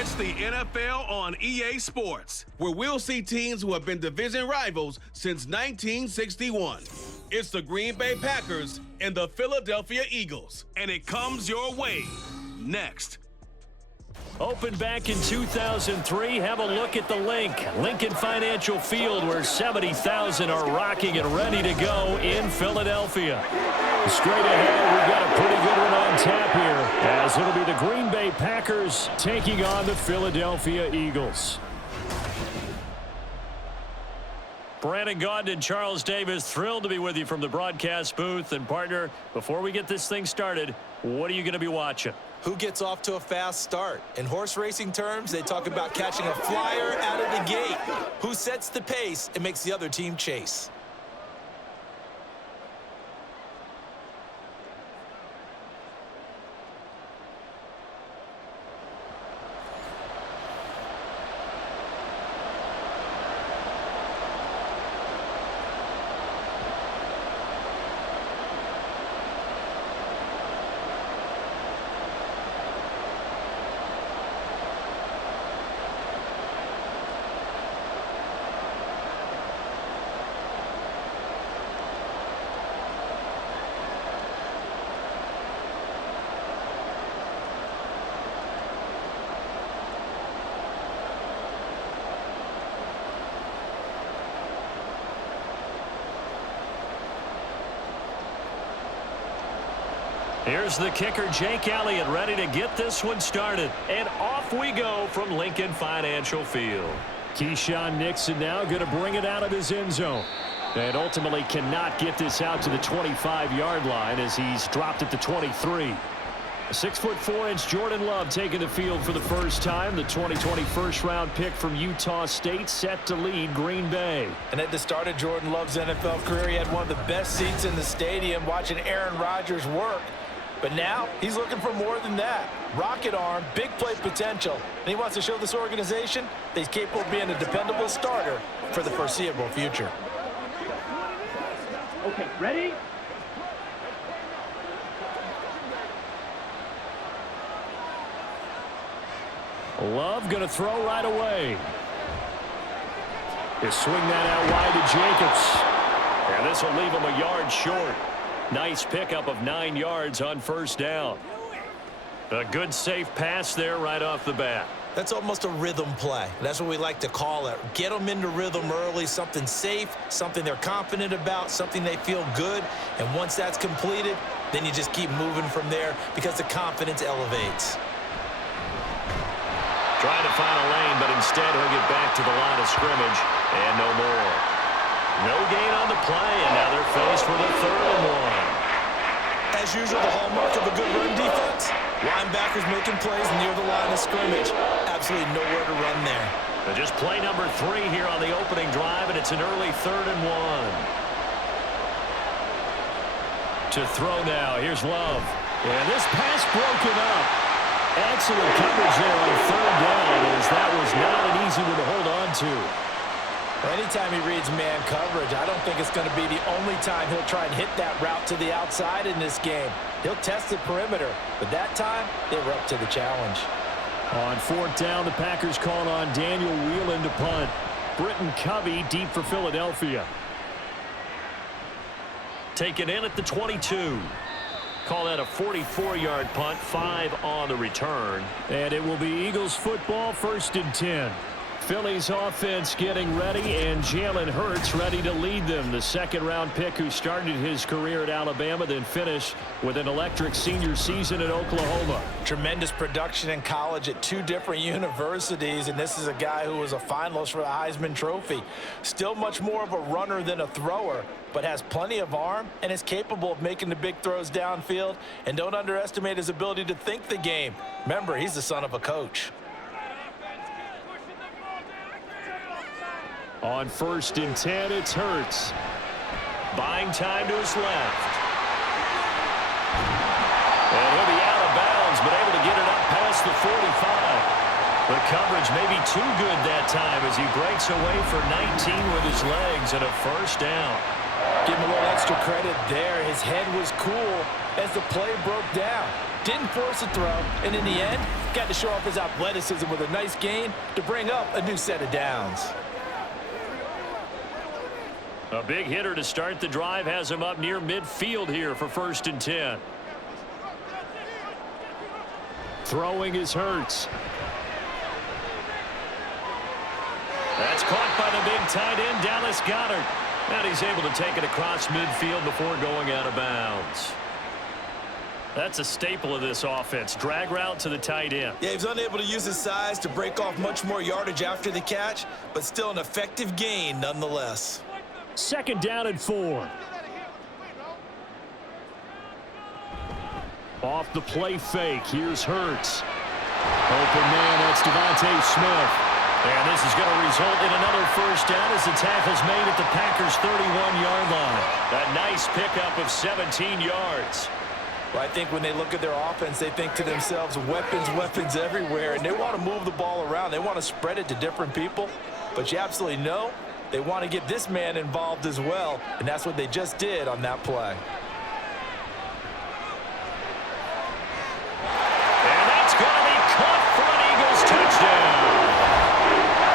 It's the NFL on EA Sports, where we'll see teams who have been division rivals since 1961. It's the Green Bay Packers and the Philadelphia Eagles, and it comes your way next. Opened back in 2003, have a look at the Lincoln Financial Field, where 70,000 are rocking and ready to go in Philadelphia. Straight ahead, we've got a pretty good one on tap here, as it'll be the Green Bay Packers taking on the Philadelphia Eagles. Brandon Gaudin and Charles Davis, thrilled to be with you from the broadcast booth. And partner, before we get this thing started, what are you going to be watching? Who gets off to a fast start? In horse racing terms, they talk about catching a flyer out of the gate. Who sets the pace and makes the other team chase? Here's the kicker, Jake Elliott, ready to get this one started. And off we go from Lincoln Financial Field. Keyshawn Nixon now going to bring it out of his end zone. And ultimately cannot get this out to the 25-yard line as he's dropped it to 23. A 6'4" Jordan Love taking the field for the first time. The 2020 first-round pick from Utah State set to lead Green Bay. And at the start of Jordan Love's NFL career, he had one of the best seats in the stadium watching Aaron Rodgers work. But now he's looking for more than that. Rocket arm, big play potential. And he wants to show this organization that he's capable of being a dependable starter for the foreseeable future. Okay, ready? Love going to throw right away. He'll swing that out wide to Jacobs. And this will leave him a yard short. Nice pickup of 9 yards on first down. A good safe pass there right off the bat. That's almost a rhythm play. That's what we like to call it. Get them into rhythm early, something safe, something they're confident about, something they feel good. And once that's completed, then you just keep moving from there because the confidence elevates. Trying to find a lane, but instead he'll get back to the line of scrimmage and no more. No gain on the play, and now they're faced with a 3rd and 1. As usual, the hallmark of a good run defense. Linebackers making plays near the line of scrimmage. Absolutely nowhere to run there. But just play number 3 here on the opening drive, and it's an early 3rd and 1. To throw now, here's Love. And this pass broken up. Excellent coverage there on 3rd down, as that was not an easy one to hold on to. Anytime he reads man coverage, I don't think it's going to be the only time he'll try and hit that route to the outside in this game. He'll test the perimeter, but that time they were up to the challenge. On 4th down, the Packers called on Daniel Whelan to punt. Britton Covey deep for Philadelphia. Taken in at the 22. Call that a 44-yard punt, 5 on the return. And it will be Eagles football, 1st and 10. Philly's offense getting ready, and Jalen Hurts ready to lead them. The 2nd-round pick who started his career at Alabama, then finished with an electric senior season at Oklahoma. Tremendous production in college at 2 different universities, and this is a guy who was a finalist for the Heisman Trophy. Still much more of a runner than a thrower, but has plenty of arm and is capable of making the big throws downfield. And don't underestimate his ability to think the game. Remember, he's the son of a coach. On 1st and 10, it's Hurts. Buying time to his left. And he'll be out of bounds, but able to get it up past the 45. The coverage may be too good that time as he breaks away for 19 with his legs and a 1st down. Give him a little extra credit there. His head was cool as the play broke down. Didn't force a throw, and in the end, Got to show off his athleticism with a nice gain to bring up a new set of downs. A big hitter to start the drive has him up near midfield here for 1st and 10. Throwing is Hurts. That's caught by the big tight end, Dallas Goedert. And he's able to take it across midfield before going out of bounds. That's a staple of this offense. Drag route to the tight end. Yeah, he was unable to use his size to break off much more yardage after the catch, but still an effective gain nonetheless. 2nd down and 4. Off the play fake. Here's Hurts. Open man, that's Devontae Smith. And this is going to result in another 1st down as the tackle's made at the Packers' 31-yard line. A nice pickup of 17 yards. Well, I think when they look at their offense, they think to themselves, weapons, weapons everywhere, and they want to move the ball around. They want to spread it to different people. But you absolutely know they want to get this man involved as well, and that's what they just did on that play. And that's going to be caught for an Eagles touchdown.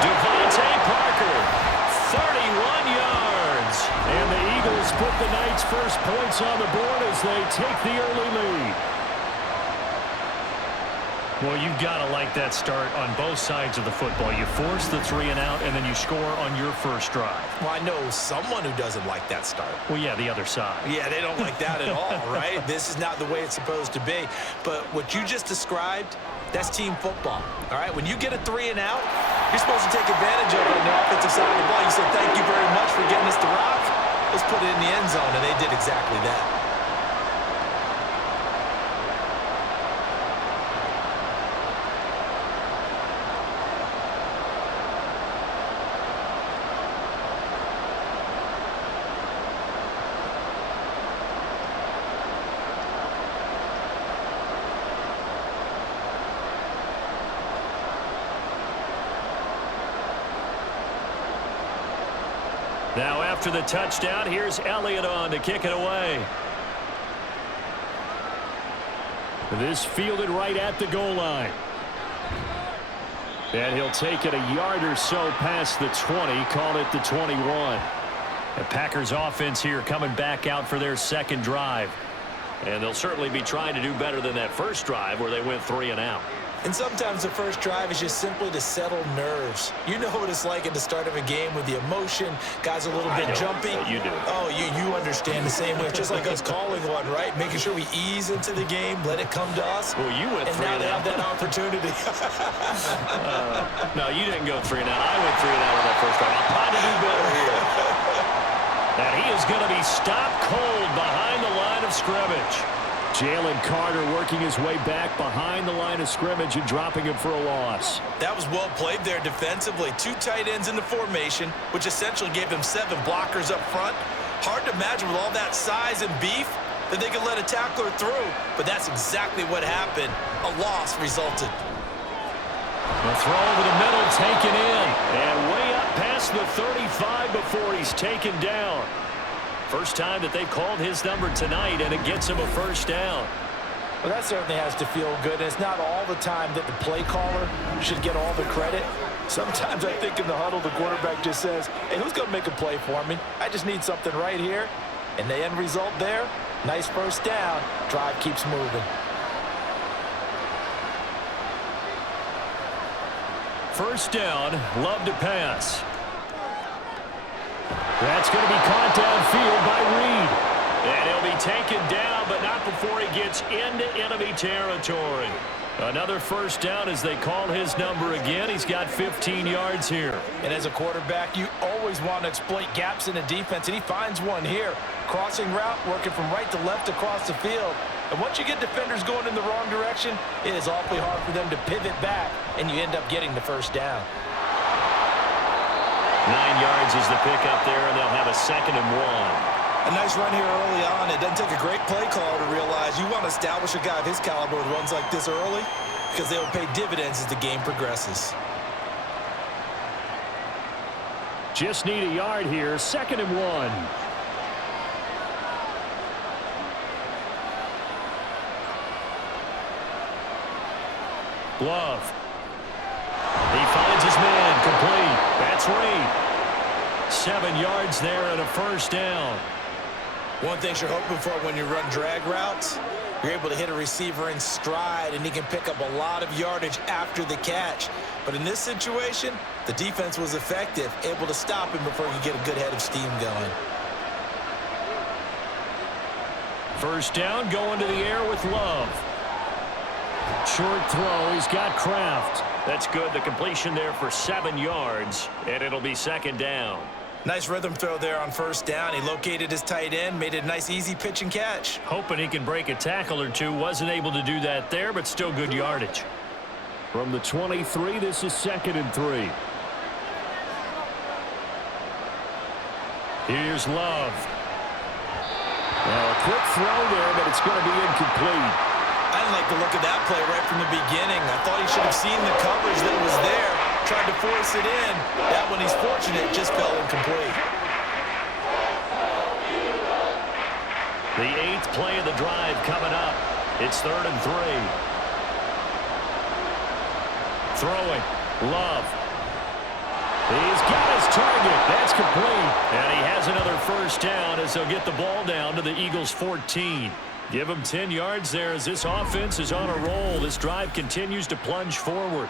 Devontae Parker, 31 yards. And the Eagles put the Knights' first points on the board as they take the early lead. Well, you've got to like that start on both sides of the football. You force the 3 and out, and then you score on your first drive. Well, I know someone who doesn't like that start. Well, yeah, the other side. Yeah, they don't like that at all, right? This is not the way it's supposed to be. But what you just described, that's team football, all right? When you get a 3 and out, you're supposed to take advantage of it on the offensive side of the ball. You said, thank you very much for getting us to rock. Let's put it in the end zone, and they did exactly that. Now after the touchdown, here's Elliott on to kick it away. This fielded right at the goal line. And he'll take it a yard or so past the 20, call it the 21. The Packers offense here coming back out for their 2nd drive. And they'll certainly be trying to do better than that first drive where they went 3 and out. And sometimes the first drive is just simply to settle nerves. You know what it's like at the start of a game with the emotion, guys a little bit jumpy. You do. Oh, you understand the same way. It's just like us calling one, right? Making sure we ease into the game, let it come to us. Well, you went 3 and out. And now they have that opportunity. No, you didn't go 3 and out. I went 3 and out on that first drive. I'm trying to do better here. And he is going to be stopped cold behind the line of scrimmage. Jalen Carter working his way back behind the line of scrimmage and dropping him for a loss. That was well played there defensively. 2 tight ends in the formation, which essentially gave them 7 blockers up front. Hard to imagine with all that size and beef that they could let a tackler through, but that's exactly what happened. A loss resulted. The throw over the middle taken in, and way up past the 35 before he's taken down. First time that they've called his number tonight, and it gets him a 1st down. Well, that certainly has to feel good. It's not all the time that the play caller should get all the credit. Sometimes I think in the huddle, the quarterback just says, hey, who's going to make a play for me? I just need something right here. And the end result there, nice 1st down. Drive keeps moving. 1st down, Love to pass. That's going to be caught downfield by Reed. And he'll be taken down, but not before he gets into enemy territory. Another 1st down as they call his number again. He's got 15 yards here. And as a quarterback, you always want to exploit gaps in the defense, and he finds one here. Crossing route, working from right to left across the field. And once you get defenders going in the wrong direction, it is awfully hard for them to pivot back, and you end up getting the 1st down. 9 yards is the pickup there, and they'll have a 2nd and 1. A nice run here early on. It doesn't take a great play caller to realize you want to establish a guy of his caliber with runs like this early because they will pay dividends as the game progresses. Just need a yard here. 2nd and 1. Glove. He finds his man, complete. That's Reed. 7 yards there and a first down. One thing you're hoping for when you run drag routes, you're able to hit a receiver in stride, and he can pick up a lot of yardage after the catch. But in this situation, the defense was effective, able to stop him before he could get a good head of steam going. First down, going to the air with Love. Short throw, he's got Kraft. That's good, the completion there for 7 yards, and it'll be second down. Nice rhythm throw there on first down. He located his tight end, made it a nice easy pitch and catch. Hoping he can break a tackle or two. Wasn't able to do that there, but still good yardage. From the 23, this is 2nd and 3. Here's Love. Now a quick throw there, but it's going to be incomplete. I didn't like the look of that play right from the beginning. I thought he should have seen the coverage that was there, tried to force it in. That one, he's fortunate, just fell incomplete. The 8th play of the drive coming up. It's 3rd and 3. Throwing. Love. He's got his target. That's complete. And he has another first down as they'll get the ball down to the Eagles' 14. Give him 10 yards there as this offense is on a roll. This drive continues to plunge forward.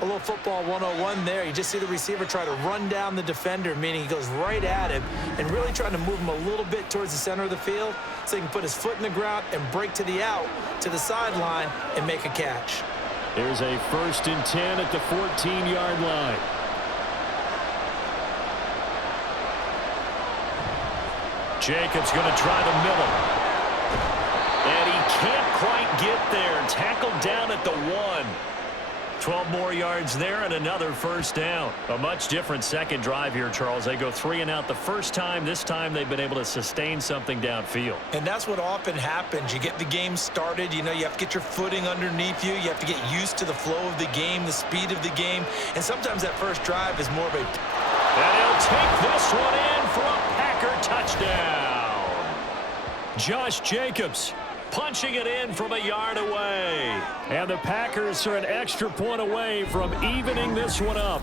A little football 101 there. You just see the receiver try to run down the defender, meaning he goes right at him and really trying to move him a little bit towards the center of the field so he can put his foot in the ground and break to the out, to the sideline, and make a catch. There's a 1st and 10 at the 14-yard line. Jacobs going to try the middle. And he can't quite get there. Tackled down at the 1. 12 more yards there and another first down. A much different second drive here, Charles. They go 3 and out the first time. This time they've been able to sustain something downfield. And that's what often happens. You get the game started. You know, you have to get your footing underneath you. You have to get used to the flow of the game, the speed of the game. And sometimes that first drive is more of a... And he'll take this one in for a Packer touchdown. Josh Jacobs punching it in from a yard away. And the Packers are an extra point away from evening this one up.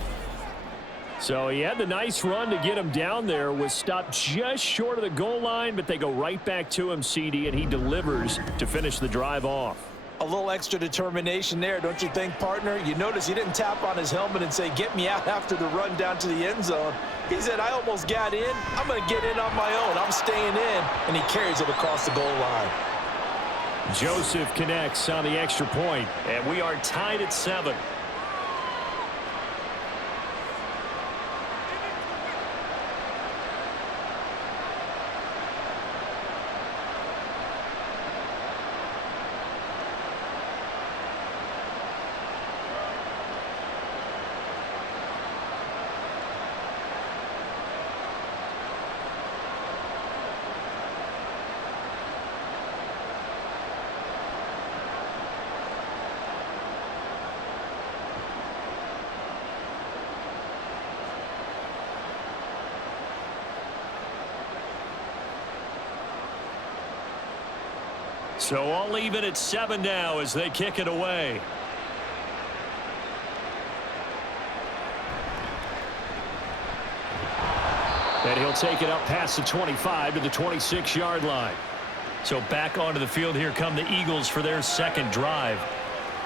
So he had the nice run to get him down there, was stopped just short of the goal line, but they go right back to him, CD, and he delivers to finish the drive off. A little extra determination there, don't you think, partner? You notice he didn't tap on his helmet and say, get me out after the run down to the end zone. He said, I almost got in. I'm going to get in on my own. I'm staying in. And he carries it across the goal line. Joseph connects on the extra point, and we are tied at 7. So all even at 7 now as they kick it away. And he'll take it up past the 25 to the 26-yard line. So back onto the field here come the Eagles for their second drive.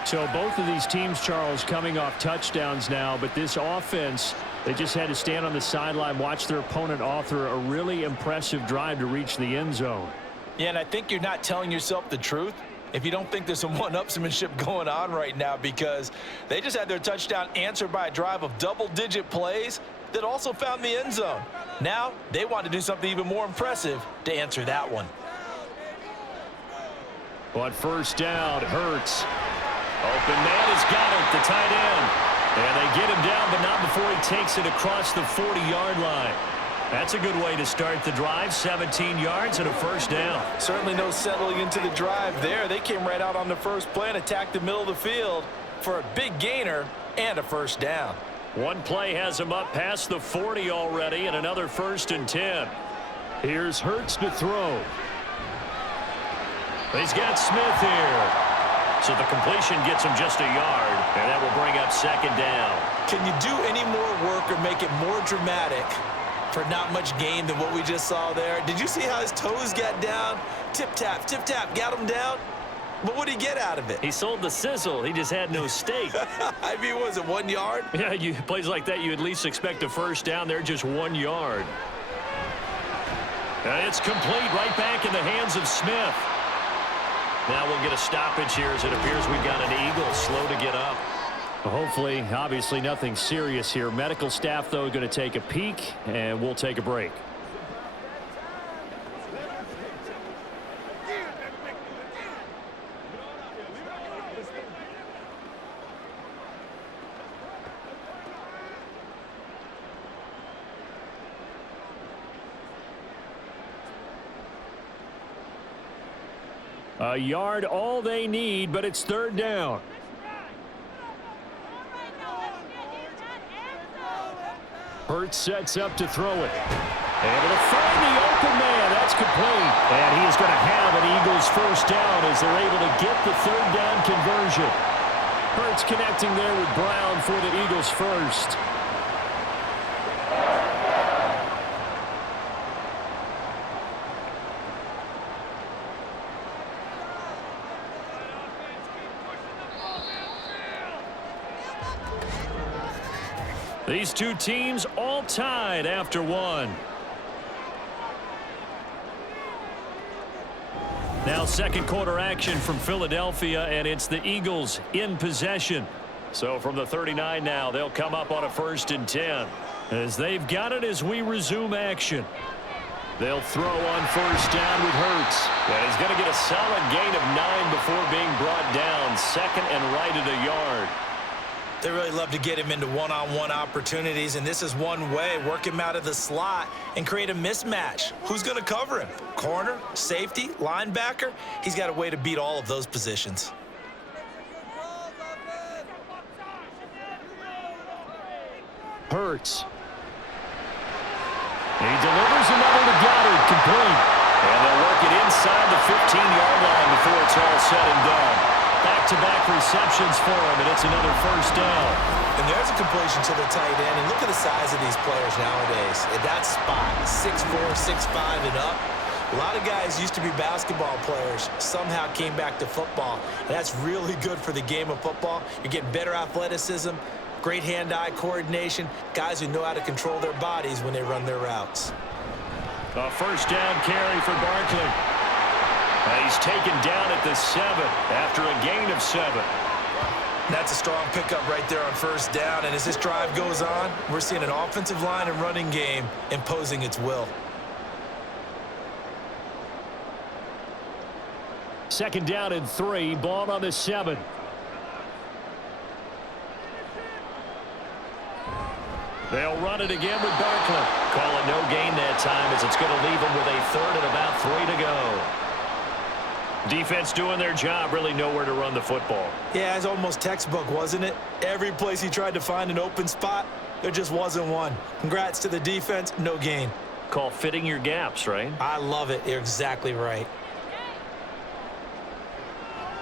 So both of these teams, Charles, coming off touchdowns now, but this offense, they just had to stand on the sideline, watch their opponent author a really impressive drive to reach the end zone. Yeah, and I think you're not telling yourself the truth if you don't think there's some one-upsmanship going on right now, because they just had their touchdown answered by a drive of double-digit plays that also found the end zone. Now they want to do something even more impressive to answer that one. On first down, Hurts. Open man has got it, the tight end. And they get him down, but not before he takes it across the 40-yard line. That's a good way to start the drive. 17 yards and a first down. Certainly no settling into the drive there. They came right out on the first play and attacked the middle of the field for a big gainer and a first down. One play has him up past the 40 already, and another 1st and 10. Here's Hurts to throw. He's got Smith here. So the completion gets him just a yard, and that will bring up second down. Can you do any more work or make it more dramatic for not much gain than what we just saw there? Did you see how his toes got down? Tip-tap, got him down. But what did he get out of it? He sold the sizzle. He just had no steak. I mean, was it 1 yard? Yeah, plays like that, you at least expect a first down. They're just 1 yard. And it's complete, right back in the hands of Smith. Now we'll get a stoppage here as it appears we've got an Eagle slow to get up. Hopefully, obviously nothing serious here. Medical staff, though, going to take a peek, and we'll take a break. A yard, all they need, but it's third down. Hurts sets up to throw it. And it'll find the open man. That's complete. And he is going to have an Eagles first down as they're able to get the third down conversion. Hurts connecting there with Brown for the Eagles first. These two teams all tied after one. Now second quarter action from Philadelphia, and it's the Eagles in possession. So from the 39 now, they'll come up on a 1st and 10. As they've got it as we resume action. They'll throw on 1st down with Hurts. And he's going to get a solid gain of 9 before being brought down. Second and right at a yard. They really love to get him into one-on-one opportunities, and this is one way. Work him out of the slot and create a mismatch. Who's going to cover him? Corner, safety, linebacker? He's got a way to beat all of those positions. Hurts. He delivers another to Goddard, complete. And they'll work it inside the 15-yard line before it's all said and done. Back-to-back receptions for him, and it's another first down. And there's a completion to the tight end. And look at the size of these players nowadays. At that spot, 6'4", 6'5", and up. A lot of guys used to be basketball players, somehow came back to football. And that's really good for the game of football. You're getting better athleticism, great hand-eye coordination, guys who know how to control their bodies when they run their routes. A first down carry for Barkley. He's taken down at the 7 after a gain of 7. That's a strong pickup right there on 1st down. And as this drive goes on, we're seeing an offensive line and running game imposing its will. 2nd down and 3. Ball on the 7. They'll run it again with Barkley. Calling no gain that time as it's going to leave him with a 3rd and about 3 to go. Defense doing their job, really nowhere to run the football. Yeah, it's almost textbook, wasn't it? Every place he tried to find an open spot, there just wasn't one. Congrats to the defense, no gain. Call fitting your gaps, right? I love it. You're exactly right.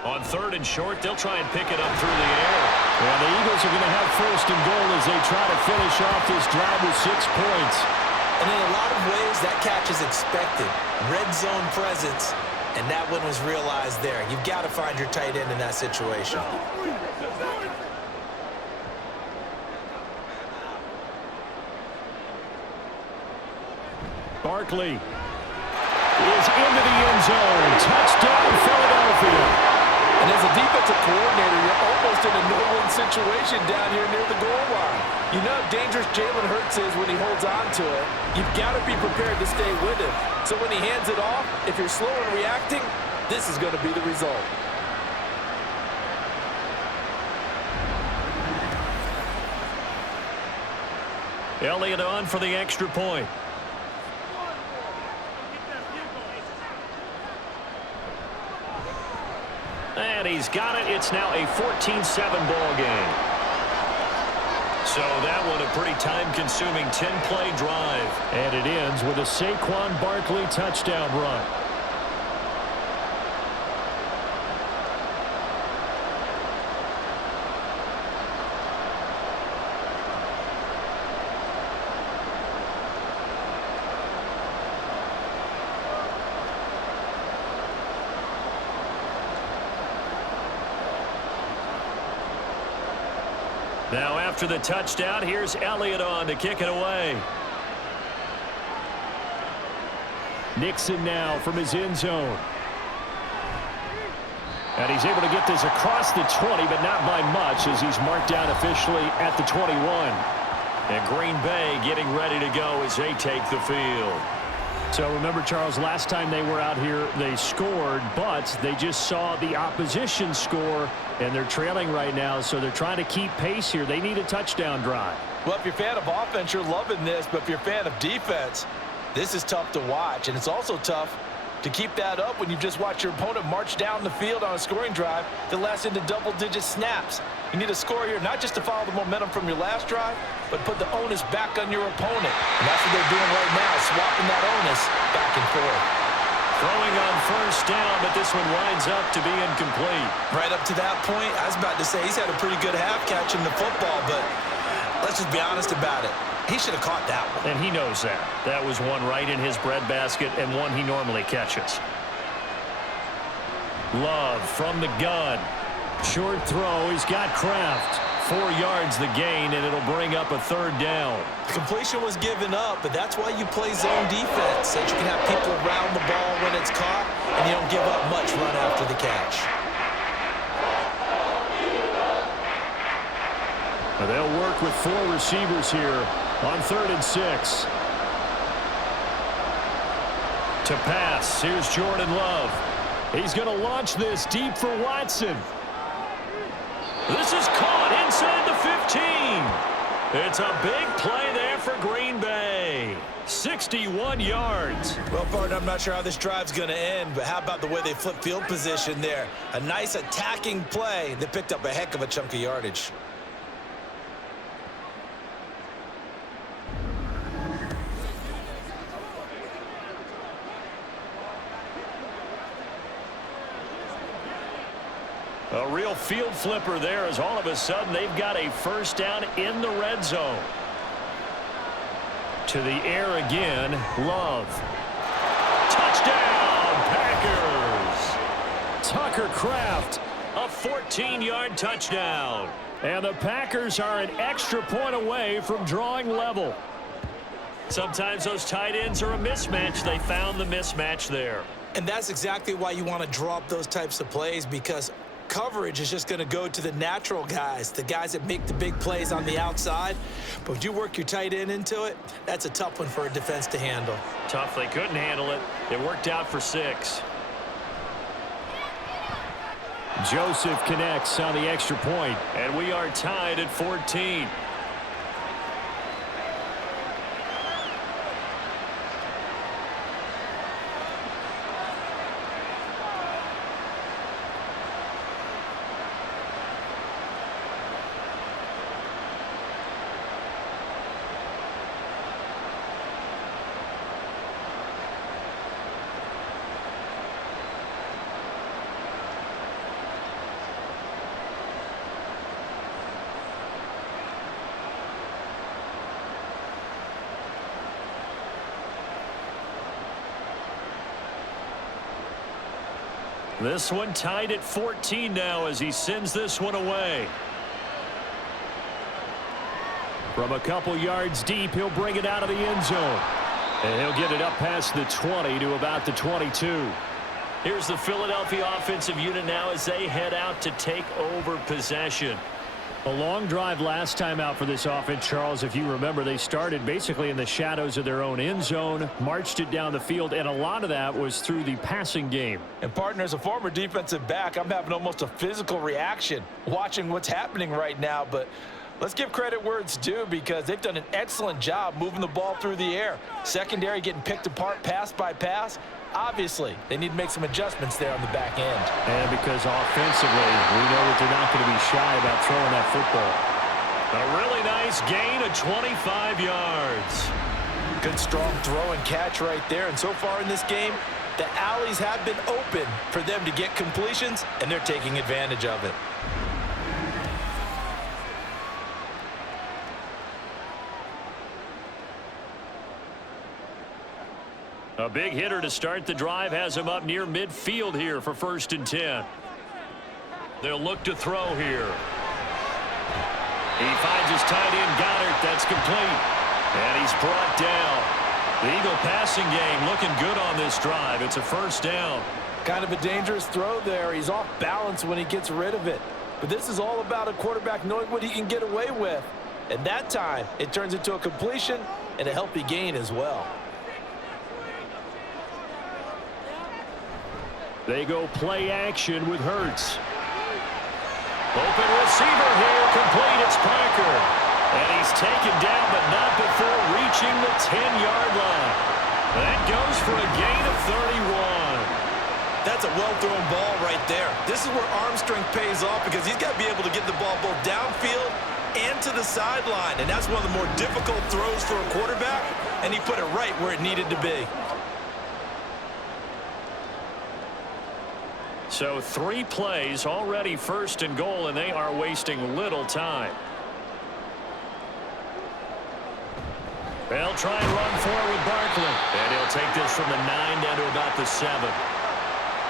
On 3rd and short, they'll try and pick it up through the air. And the Eagles are going to have 1st and goal as they try to finish off this drive with 6 points. And in a lot of ways, that catch is expected. Red zone presence. And that one was realized there. You've got to find your tight end in that situation. Barkley is into the end zone. Touchdown, Philadelphia. And as a defensive coordinator, you're almost in a no-win situation down here near the goal line. You know how dangerous Jalen Hurts is when he holds on to it. You've got to be prepared to stay with him. So when he hands it off, if you're slow in reacting, this is going to be the result. Elliott on for the extra point. And he's got it. It's now a 14-7 ball game. So that one a pretty time-consuming 10-play drive. And it ends with a Saquon Barkley touchdown run. Now after the touchdown, here's Elliott on to kick it away. Nixon now from his end zone. And he's able to get this across the 20, but not by much as he's marked down officially at the 21. And Green Bay getting ready to go as they take the field. So remember, Charles, last time they were out here, they scored, but they just saw the opposition score, and they're trailing right now, so they're trying to keep pace here. They need a touchdown drive. Well, if you're a fan of offense, you're loving this, but if you're a fan of defense, this is tough to watch, and it's also tough to keep that up when you just watch your opponent march down the field on a scoring drive that lasts into double-digit snaps. You need a score here, not just to follow the momentum from your last drive, but put the onus back on your opponent. And that's what they're doing right now, swapping that onus back and forth. Throwing on first down, but this one winds up to be incomplete. Right up to that point, I was about to say he's had a pretty good half catching the football, but let's just be honest about it. He should have caught that one. And he knows that. That was one right in his breadbasket and one he normally catches. Love from the gun. Short throw. He's got Kraft. 4 yards the gain, and it'll bring up a third down. Completion was given up, but that's why you play zone defense, so that you can have people around the ball when it's caught, and you don't give up much run after the catch. They'll work with 4 receivers here on 3rd and 6. To pass, here's Jordan Love. He's going to launch this deep for Watson. This is caught inside the 15. It's a big play there for Green Bay. 61 yards. Well, partner, I'm not sure how this drive's going to end, but how about the way they flip field position there? A nice attacking play that picked up a heck of a chunk of yardage. A real field flipper there as all of a sudden they've got a first down in the red zone. To the air again, Love. Touchdown, Packers! Tucker Kraft. A 14-yard touchdown. And the Packers are an extra point away from drawing level. Sometimes those tight ends are a mismatch. They found the mismatch there. And that's exactly why you want to draw up those types of plays, because coverage is just going to go to the natural guys, the guys that make the big plays on the outside. But if you work your tight end into it, that's a tough one for a defense to handle. Tough. They couldn't handle it. It worked out for 6. Joseph connects on the extra point. And we are tied at 14. This one tied at 14 now as he sends this one away. From a couple yards deep, he'll bring it out of the end zone. And he'll get it up past the 20 to about the 22. Here's the Philadelphia offensive unit now as they head out to take over possession. A long drive last time out for this offense, Charles. If you remember, they started basically in the shadows of their own end zone, marched it down the field, and a lot of that was through the passing game. And partner, as a former defensive back, I'm having almost a physical reaction watching what's happening right now. But let's give credit where it's due, because they've done an excellent job moving the ball through the air. Secondary getting picked apart pass by pass. Obviously, they need to make some adjustments there on the back end. And because offensively, we know that they're not going to be shy about throwing that football. A really nice gain of 25 yards. Good strong throw and catch right there. And so far in this game, the alleys have been open for them to get completions, and they're taking advantage of it. A big hitter to start the drive has him up near midfield here for 1st and 10. They'll look to throw here. He finds his tight end, Goddard. That's complete. And he's brought down. The Eagle passing game looking good on this drive. It's a first down. Kind of a dangerous throw there. He's off balance when he gets rid of it. But this is all about a quarterback knowing what he can get away with. And that time, it turns into a completion and a healthy gain as well. They go play action with Hurts. Open receiver here, complete, it's Parker. And he's taken down, but not before reaching the 10-yard line. That goes for a gain of 31. That's a well-thrown ball right there. This is where arm strength pays off because he's got to be able to get the ball both downfield and to the sideline. And that's one of the more difficult throws for a quarterback, and he put it right where it needed to be. So 3 plays, already first and goal, and they are wasting little time. They'll try and run forward with Barkley. And he'll take this from the 9 down to about the 7.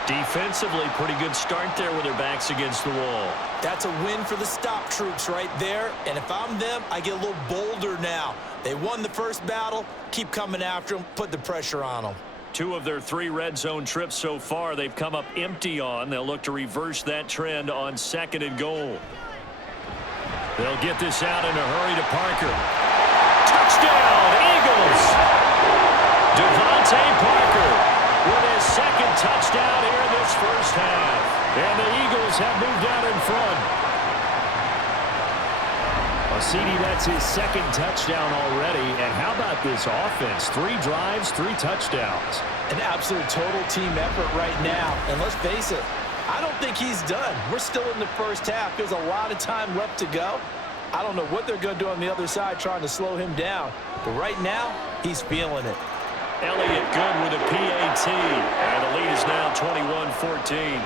Defensively, pretty good start there with their backs against the wall. That's a win for the stop troops right there. And if I'm them, I get a little bolder now. They won the first battle. Keep coming after them. Put the pressure on them. 2 of their 3 red zone trips so far, they've come up empty on. They'll look to reverse that trend on 2nd and goal. They'll get this out in a hurry to Parker. Touchdown, Eagles! Devontae Parker with his 2nd touchdown here in this first half. And the Eagles have moved out in front. CD, that's his 2nd touchdown already. And how about this offense? 3 drives, 3 touchdowns. An absolute total team effort right now. And let's face it, I don't think he's done. We're still in the first half. There's a lot of time left to go. I don't know what they're going to do on the other side trying to slow him down. But right now, he's feeling it. Elliott good with a PAT. And the lead is now 21-14.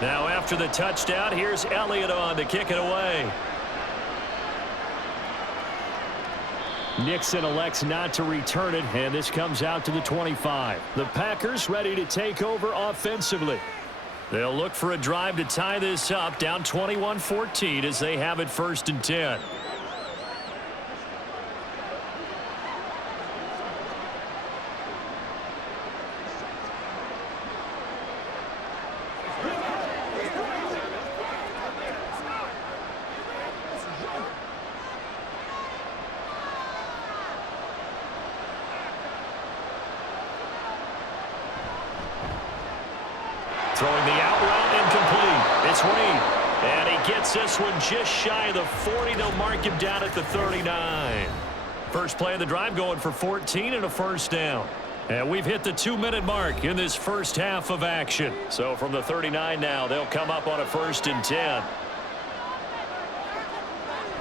Now after the touchdown, here's Elliott on to kick it away. Nixon elects not to return it, and this comes out to the 25. The Packers ready to take over offensively. They'll look for a drive to tie this up, down 21-14 as they have it 1st and 10. Throwing the out route incomplete. It's Reed. And he gets this one just shy of the 40. They'll mark him down at the 39. First play of the drive going for 14 and a first down. And we've hit the 2-minute mark in this first half of action. So from the 39 now, they'll come up on a 1st and 10.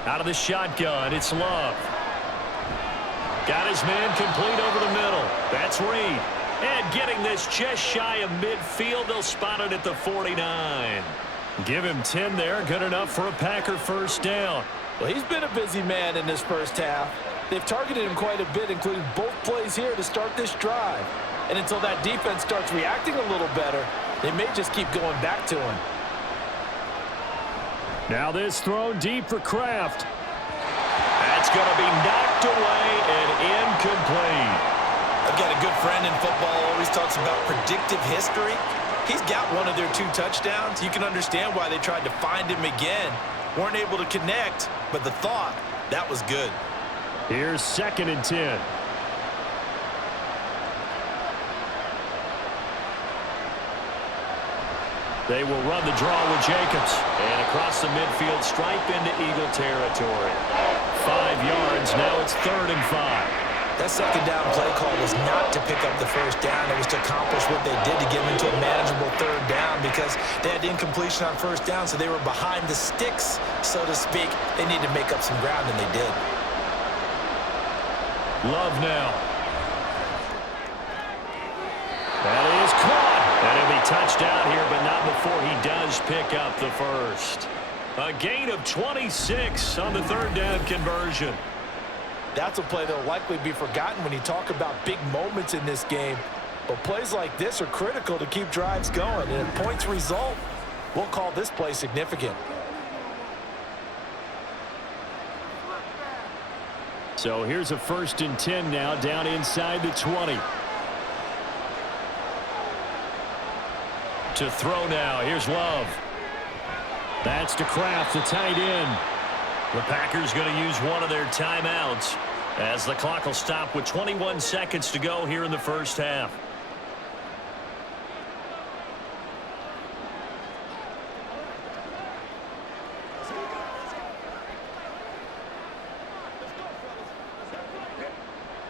Out of the shotgun, it's Love. Got his man complete over the middle. That's Reed. And getting this just shy of midfield, they'll spot it at the 49. Give him 10 there, good enough for a Packer first down. Well, he's been a busy man in this first half. They've targeted him quite a bit, including both plays here to start this drive. And until that defense starts reacting a little better, they may just keep going back to him. Now this thrown deep for Kraft. That's going to be knocked away and incomplete. I've got a good friend in football, always talks about predictive history. He's got one of their 2 touchdowns. You can understand why they tried to find him again. Weren't able to connect, but the thought, that was good. Here's 2nd and 10. They will run the draw with Jacobs. And across the midfield stripe into Eagle territory. 5 yards, now it's 3rd and 5. That 2nd down play call was not to pick up the first down. It was to accomplish what they did to get them into a manageable 3rd down because they had incompletion on 1st down, so they were behind the sticks, so to speak. They needed to make up some ground, and they did. Love now. That is caught. And he'll be touched out here, but not before he does pick up the first. A gain of 26 on the third down conversion. That's a play that will likely be forgotten when you talk about big moments in this game. But plays like this are critical to keep drives going. And if points result, we'll call this play significant. So here's a 1st and 10 now, down inside the 20. To throw now. Here's Love. That's to Kraft, the tight end. The Packers going to use one of their timeouts as the clock will stop with 21 seconds to go here in the first half.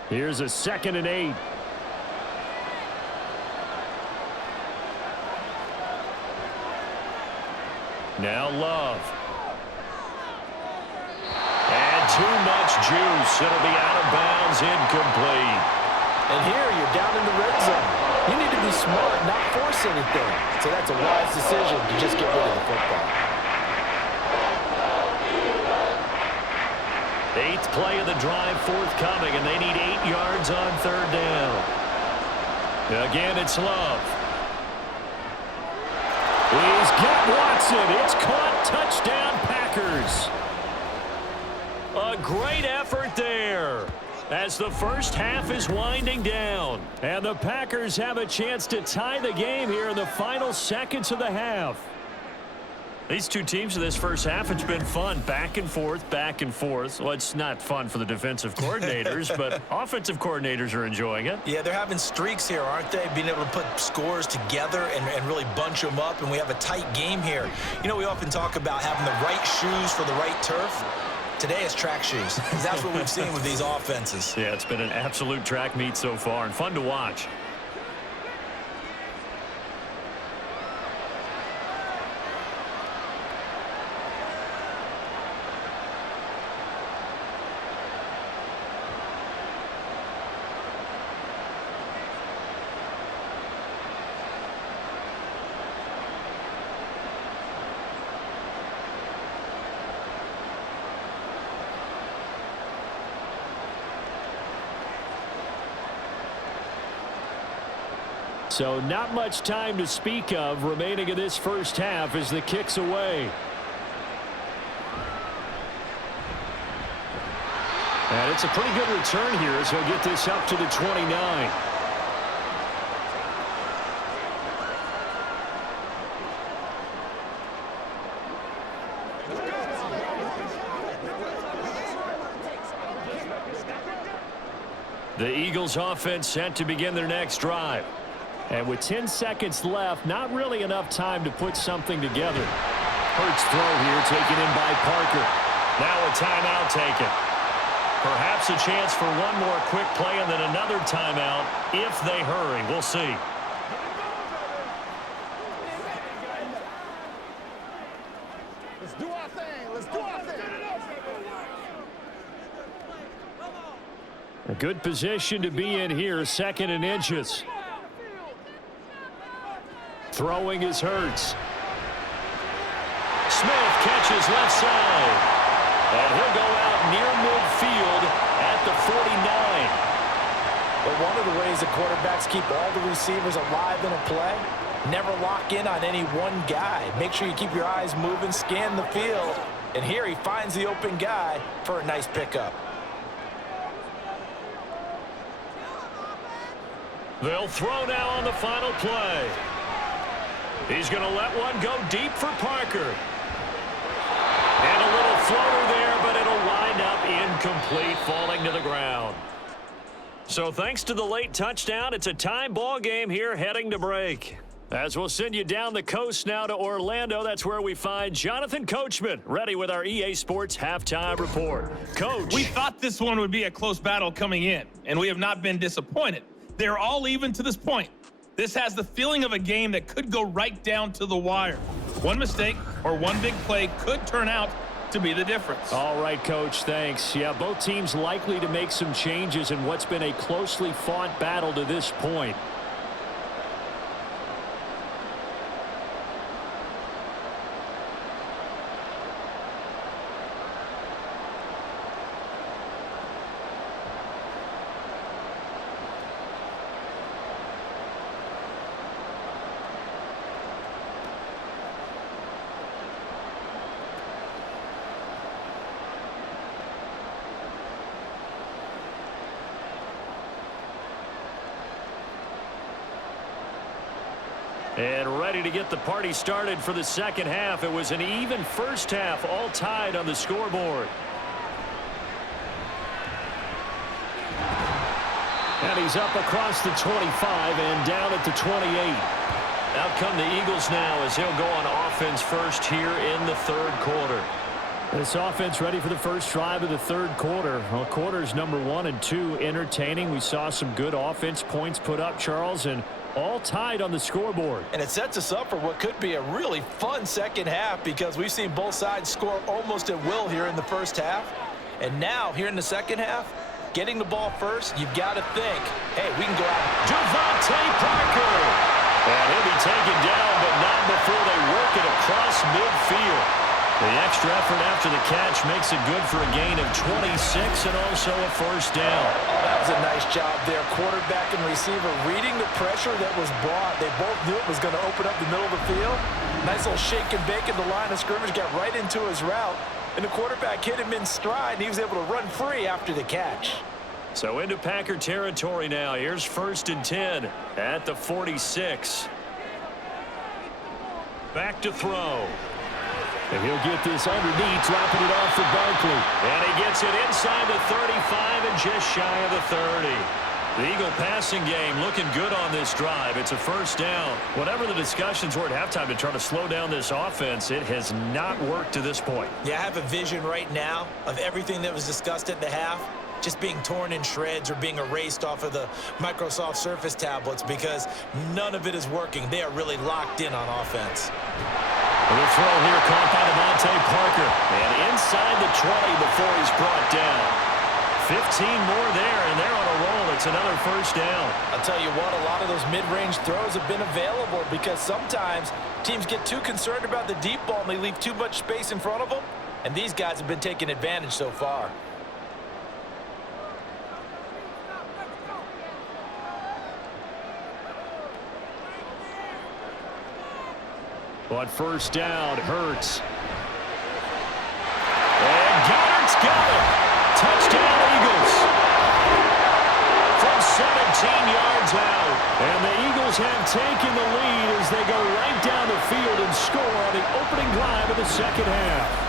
Here's a 2nd and 8. Now Love. And too much juice. It'll be out of bounds, incomplete. And here you're down in the red zone. You need to be smart, not force anything. So that's a wise decision to just get rid of the football. 8th play of the drive forthcoming, and they need 8 yards on third down. Again, it's Love. He's got Watson. It's caught. Touchdown, Packers. A great effort there as the first half is winding down. And the Packers have a chance to tie the game here in the final seconds of the half. These two teams in this first half, it's been fun. Back and forth, back and forth. Well, it's not fun for the defensive coordinators, but offensive coordinators are enjoying it. Yeah, they're having streaks here, aren't they? Being able to put scores together and really bunch them up, and we have a tight game here. You know, we often talk about having the right shoes for the right turf. Today it's track shoes, because that's what we've seen with these offenses. Yeah, it's been an absolute track meet so far, and fun to watch. So not much time to speak of remaining in this first half as the kick's away. And it's a pretty good return here as he'll get this up to the 29. The Eagles offense set to begin their next drive. And with 10 seconds left, not really enough time to put something together. Hurts throw here taken in by Parker. Now a timeout taken. Perhaps a chance for one more quick play and then another timeout if they hurry. We'll see. Let's do our thing. Let's do our thing. A good position to be in here, 2nd and inches. Throwing is Hurts. Smith catches left side. And he'll go out near midfield at the 49. But one of the ways the quarterbacks keep all the receivers alive in a play, never lock in on any one guy. Make sure you keep your eyes moving, scan the field. And here he finds the open guy for a nice pickup. They'll throw now on the final play. He's going to let one go deep for Parker. And a little floater there, but it'll wind up incomplete, falling to the ground. So thanks to the late touchdown, it's a time ball game here heading to break. As we'll send you down the coast now to Orlando, that's where we find Jonathan Coachman, ready with our EA Sports halftime report. Coach. We thought this one would be a close battle coming in, and we have not been disappointed. They're all even to this point. This has the feeling of a game that could go right down to the wire. One mistake or one big play could turn out to be the difference. All right, Coach, thanks. Yeah, both teams likely to make some changes in what's been a closely fought battle to this point. And ready to get the party started for the second half. It was an even first half, all tied on the scoreboard. And he's up across the 25 and down at the 28. Out come the Eagles now as he'll go on offense first here in the third quarter. This offense ready for the first drive of the third quarter. Well, quarters number 1 and 2 entertaining. We saw some good offense points put up, Charles, and all tied on the scoreboard. And it sets us up for what could be a really fun second half because we've seen both sides score almost at will here in the first half. And now, here in the second half, getting the ball first, you've got to think, hey, we can go out. Devontae Parker. And he'll be taken down, but not before they work it across midfield. The extra effort after the catch makes it good for a gain of 26 and also a first down. That was a nice job there. Quarterback and receiver reading the pressure that was brought. They both knew it was going to open up the middle of the field. Nice little shake and bake in the line of scrimmage. Got right into his route. And the quarterback hit him in stride. And he was able to run free after the catch. So into Packer territory now. Here's 1st and 10 at the 46. Back to throw. And he'll get this underneath, dropping it off for Barkley. And he gets it inside the 35 and just shy of the 30. The Eagle passing game looking good on this drive. It's a first down. Whatever the discussions were at halftime to try to slow down this offense, it has not worked to this point. Yeah, I have a vision right now of everything that was discussed at the half just being torn in shreds or being erased off of the Microsoft Surface tablets because none of it is working. They are really locked in on offense. The throw here caught by Devontae Parker. And inside the 20 before he's brought down. 15 more there, and they're on a roll. It's another first down. I'll tell you what, a lot of those mid-range throws have been available because sometimes teams get too concerned about the deep ball and they leave too much space in front of them. And these guys have been taking advantage so far. On first down, Hurts. And Goddard's got it. Touchdown, Eagles. From 17 yards out. And the Eagles have taken the lead as they go right down the field and score on the opening drive of the second half.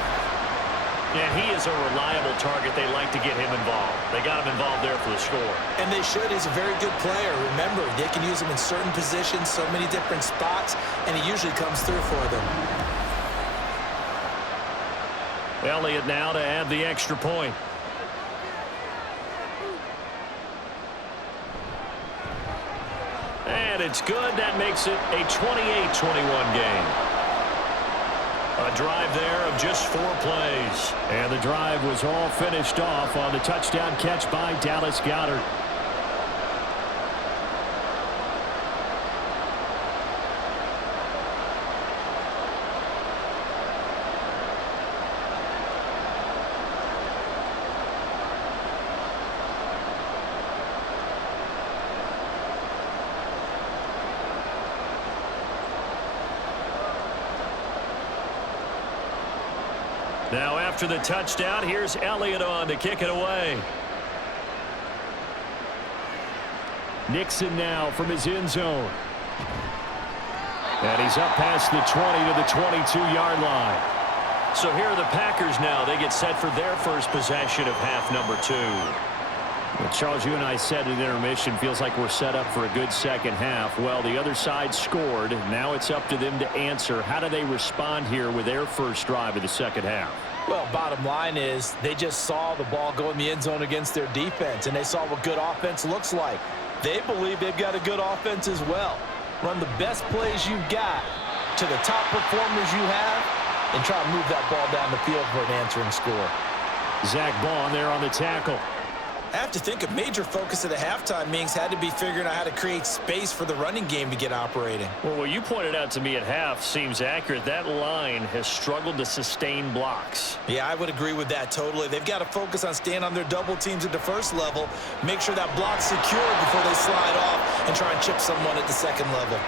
Yeah, he is a reliable target. They like to get him involved. They got him involved there for the score. And they should. He's a very good player. Remember, they can use him in certain positions, so many different spots, and he usually comes through for them. Elliott now to add the extra point. And it's good. That makes it a 28-21 game. A drive there of just 4 plays. And the drive was all finished off on the touchdown catch by Dallas Goedert. Now after the touchdown, here's Elliott on to kick it away. Nixon now from his end zone. And he's up past the 20 to the 22-yard line. So here are the Packers now. They get set for their first possession of half number 2. Well, Charles, you and I said at intermission, feels like we're set up for a good second half. Well, the other side scored. Now it's up to them to answer. How do they respond here with their first drive of the second half? Well, bottom line is they just saw the ball go in the end zone against their defense, and they saw what good offense looks like. They believe they've got a good offense as well. Run the best plays you've got to the top performers you have, and try to move that ball down the field for an answering score. Zach Bond there on the tackle. I have to think a major focus of the halftime meetings had to be figuring out how to create space for the running game to get operating. Well, what you pointed out to me at half seems accurate. That line has struggled to sustain blocks. Yeah, I would agree with that totally. They've got to focus on staying on their double teams at the first level, make sure that block's secure before they slide off and try and chip someone at the second level.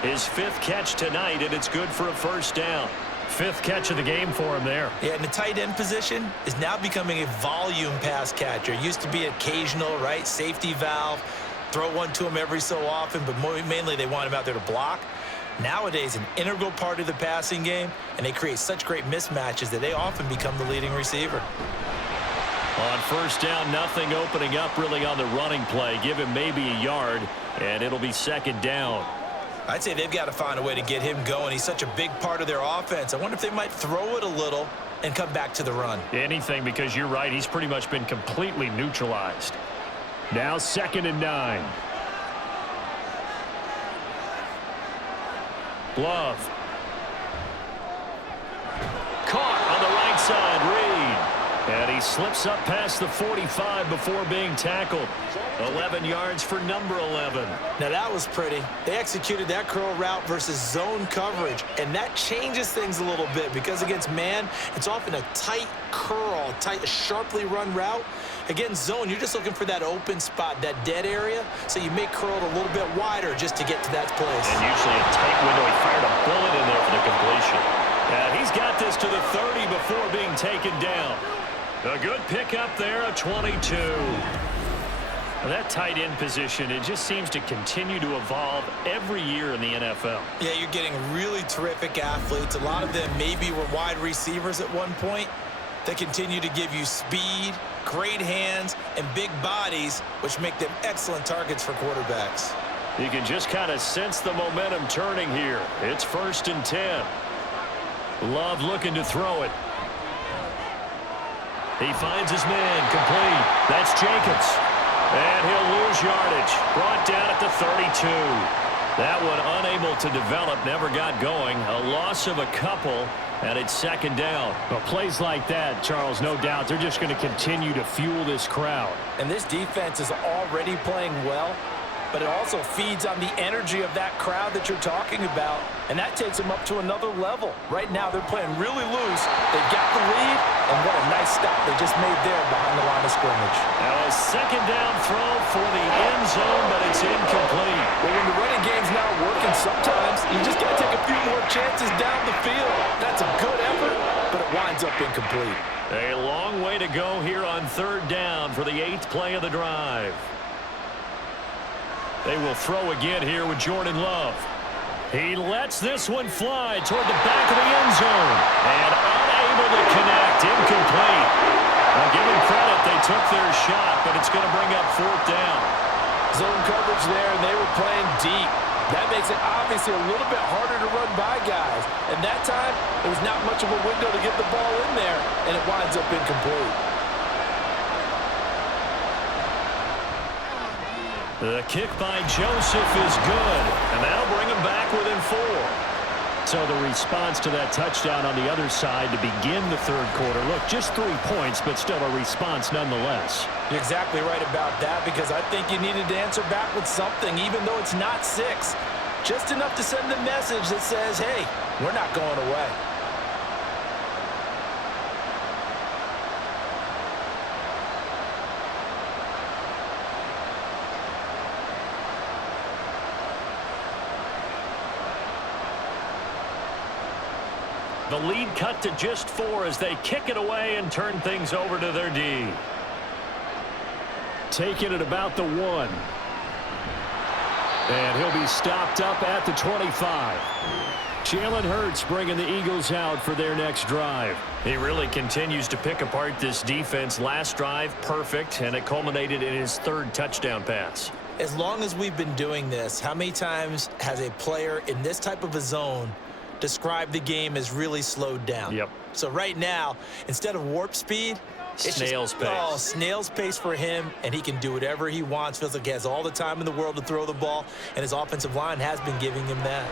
His 5th catch tonight, and it's good for a first down. 5th catch of the game for him there. Yeah, and the tight end position is now becoming a volume pass catcher. Used to be occasional, right? Safety valve. Throw one to him every so often, but mainly they want him out there to block. Nowadays, an integral part of the passing game, and they create such great mismatches that they often become the leading receiver. On first down, nothing opening up really on the running play. Give him maybe a yard, and it'll be 2nd down. I'd say they've got to find a way to get him going. He's such a big part of their offense. I wonder if they might throw it a little and come back to the run. Anything, because you're right. He's pretty much been completely neutralized. Now 2nd and 9. Glove. Caught on the right side, Reed. And he slips up past the 45 before being tackled. 11 yards for number 11. Now that was pretty. They executed that curl route versus zone coverage, and that changes things a little bit because against man, it's often a tight curl, a sharply run route. Against zone, you're just looking for that open spot, that dead area, so you make curl a little bit wider just to get to that place. And usually a tight window. He fired a bullet in there for the completion. He's got this to the 30 before being taken down. A good pickup there, a 22. Well, that tight end position, it just seems to continue to evolve every year in the NFL. Yeah, you're getting really terrific athletes. A lot of them maybe were wide receivers at one point. They continue to give you speed, great hands, and big bodies, which make them excellent targets for quarterbacks. You can just kind of sense the momentum turning here. It's 1st and 10. Love looking to throw it. He finds his man, complete. That's Jacobs. And he'll lose yardage. Brought down at the 32. That one unable to develop, never got going. A loss of a couple, and it's 2nd down. Well, plays like that, Charles, no doubt, they're just going to continue to fuel this crowd. And this defense is already playing well, but it also feeds on the energy of that crowd that you're talking about, and that takes them up to another level. Right now, they're playing really loose. They've got the lead, and what a nice stop they just made there behind the line of scrimmage. Now a 2nd down throw for the end zone, but it's incomplete. Well, when the running game's not working, sometimes you just got to take a few more chances down the field. That's a good effort, but it winds up incomplete. A long way to go here on 3rd down for the 8th play of the drive. They will throw again here with Jordan Love. He lets this one fly toward the back of the end zone. And unable to connect. Incomplete. Now, give him credit. They took their shot, but it's going to bring up 4th down. Zone coverage there, and they were playing deep. That makes it obviously a little bit harder to run by guys. And that time, there was not much of a window to get the ball in there, and it winds up incomplete. The kick by Joseph is good, and that'll bring him back within 4. So the response to that touchdown on the other side to begin the 3rd quarter. Look, just 3 points, but still a response nonetheless. You're exactly right about that, because I think you needed to answer back with something, even though it's not 6. Just enough to send the message that says, hey, we're not going away. The lead cut to just 4 as they kick it away and turn things over to their D. Taking it about the 1. And he'll be stopped up at the 25. Jalen Hurts bringing the Eagles out for their next drive. He really continues to pick apart this defense. Last drive, perfect, and it culminated in his 3rd touchdown pass. As long as we've been doing this, how many times has a player in this type of a zone described the game as really slowed down? Yep. So right now, instead of warp speed, it's snail's pace. Oh, snail's pace for him, and he can do whatever he wants. Feels like he has all the time in the world to throw the ball, and his offensive line has been giving him that.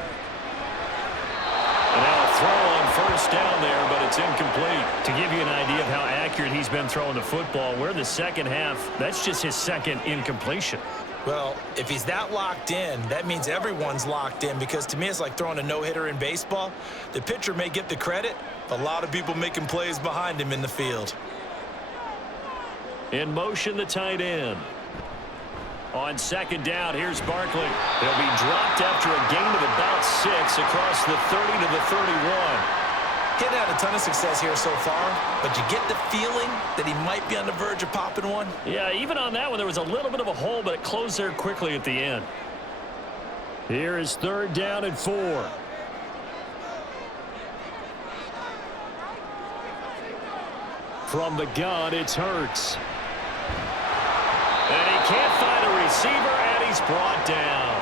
And now a throw on first down there, but it's incomplete. To give you an idea of how accurate he's been throwing the football, we're in the second half. That's just his second incompletion. Well, if he's that locked in, that means everyone's locked in, because to me it's like throwing a no-hitter in baseball. The pitcher may get the credit, but a lot of people making plays behind him in the field. In motion, the tight end. On second down, here's Barkley. He'll be dropped after a gain of about 6 across the 30 to the 31. He's had a ton of success here so far, but you get the feeling that he might be on the verge of popping one. Yeah, even on that one, there was a little bit of a hole, but it closed there quickly at the end. Here is third down and 4. From the gun, it's Hurts. And he can't find a receiver, and he's brought down.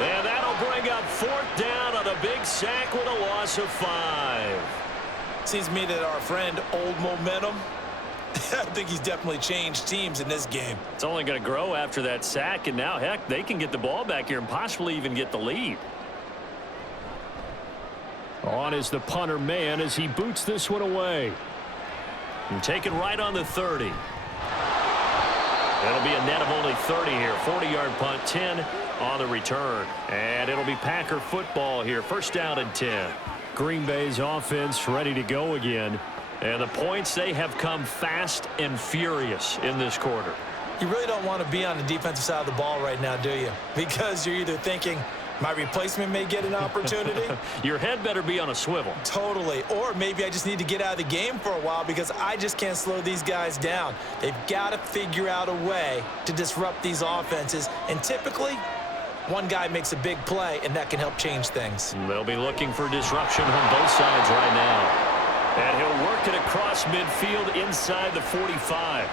And that'll bring up fourth down on a big sack with a loss of 5. Seems to me that our friend, Old Momentum, I think he's definitely changed teams in this game. It's only going to grow after that sack, and now, heck, they can get the ball back here and possibly even get the lead. On is the punter man as he boots this one away. And taken right on the 30. It'll be a net of only 30 here. 40-yard punt, 10 on the return. And it'll be Packer football here. First down and 10. Green Bay's offense ready to go again. And the points, they have come fast and furious in this quarter. You really don't want to be on the defensive side of the ball right now, do you? Because you're either thinking, my replacement may get an opportunity. Your head better be on a swivel. Totally. Or maybe I just need to get out of the game for a while because I just can't slow these guys down. They've got to figure out a way to disrupt these offenses. And typically, one guy makes a big play, and that can help change things. They'll be looking for disruption on both sides right now. And he'll work it across midfield inside the 45.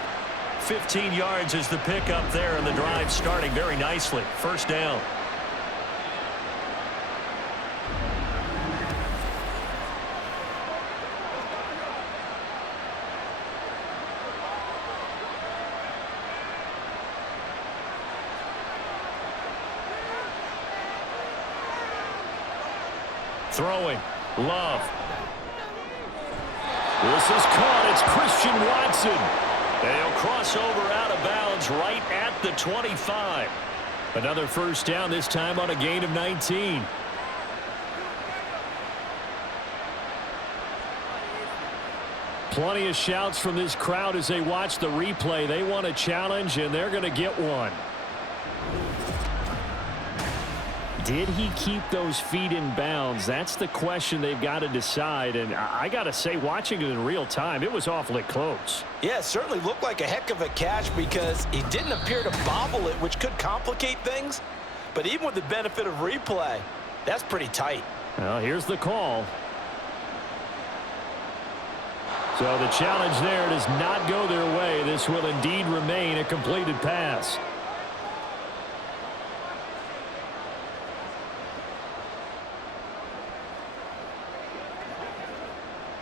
15 yards is the pickup there, and the drive starting very nicely. First down. Throwing. Love. This is caught. It's Christian Watson. They'll cross over out of bounds right at the 25. Another first down, this time on a gain of 19. Plenty of shouts from this crowd as they watch the replay. They want a challenge, and they're going to get one. Did he keep those feet in bounds? That's the question they've got to decide. And I got to say, watching it in real time, it was awfully close. Yeah, it certainly looked like a heck of a catch because he didn't appear to bobble it, which could complicate things. But even with the benefit of replay, that's pretty tight. Well, here's the call. So the challenge there does not go their way. This will indeed remain a completed pass.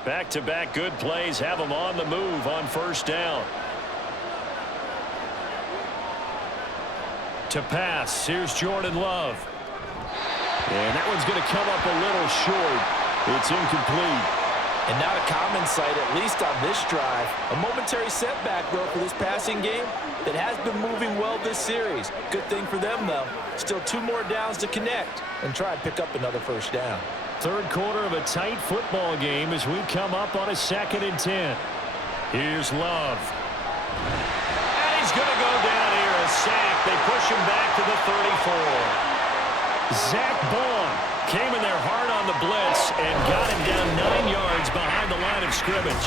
Back-to-back good plays have them on the move on first down. To pass, here's Jordan Love. And that one's going to come up a little short. It's incomplete. And not a common sight, at least on this drive. A momentary setback, though, for this passing game that has been moving well this series. Good thing for them, though. Still 2 more downs to connect and try and pick up another first down. Third quarter of a tight football game as we come up on a 2nd and 10. Here's Love. And he's going to go down here, a sack. They push him back to the 34. Zach Bond came in there hard on the blitz and got him down 9 yards behind the line of scrimmage.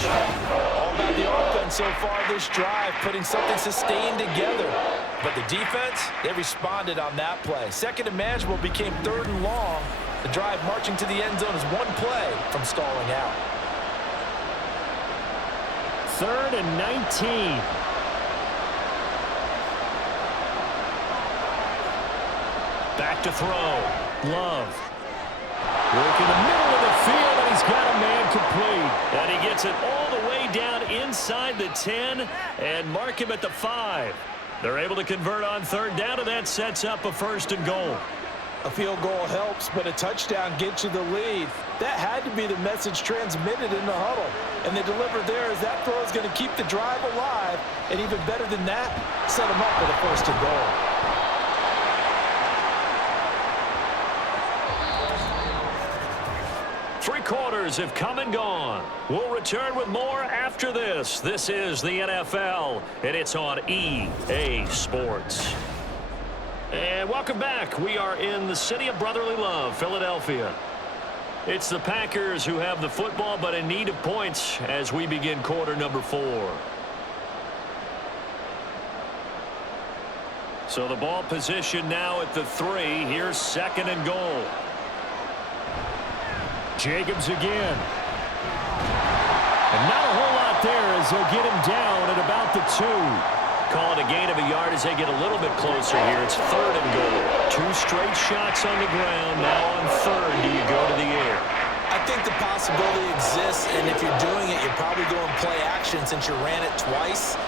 All about the offense so far this drive, putting something sustained together. But the defense, they responded on that play. Second and manageable became 3rd and long. The drive marching to the end zone is 1 play from stalling out. 3rd and 19. Back to throw. Love. Work in the middle of the field, and he's got a man complete. And he gets it all the way down inside the 10 and mark him at the 5. They're able to convert on 3rd down, and that sets up a 1st and goal. A field goal helps, but a touchdown gets you the lead. That had to be the message transmitted in the huddle. And they delivered there as that throw is going to keep the drive alive. And even better than that, set them up with a 1st and goal. Three quarters have come and gone. We'll return with more after this. This is the NFL, and it's on EA Sports. And welcome back. We are in the city of brotherly love, Philadelphia. It's the Packers who have the football, but in need of points as we begin quarter number 4. So the ball position now at the 3. Here's 2nd and goal. Jacobs again. And not a whole lot there as they'll get him down at about the 2. Call it a gain of a yard as they get a little bit closer here. It's 3rd and goal. 2 straight shots on the ground. Now on 3rd, do you go to the air? I think the possibility exists, and if you're doing it, you're probably going play action since you ran it twice.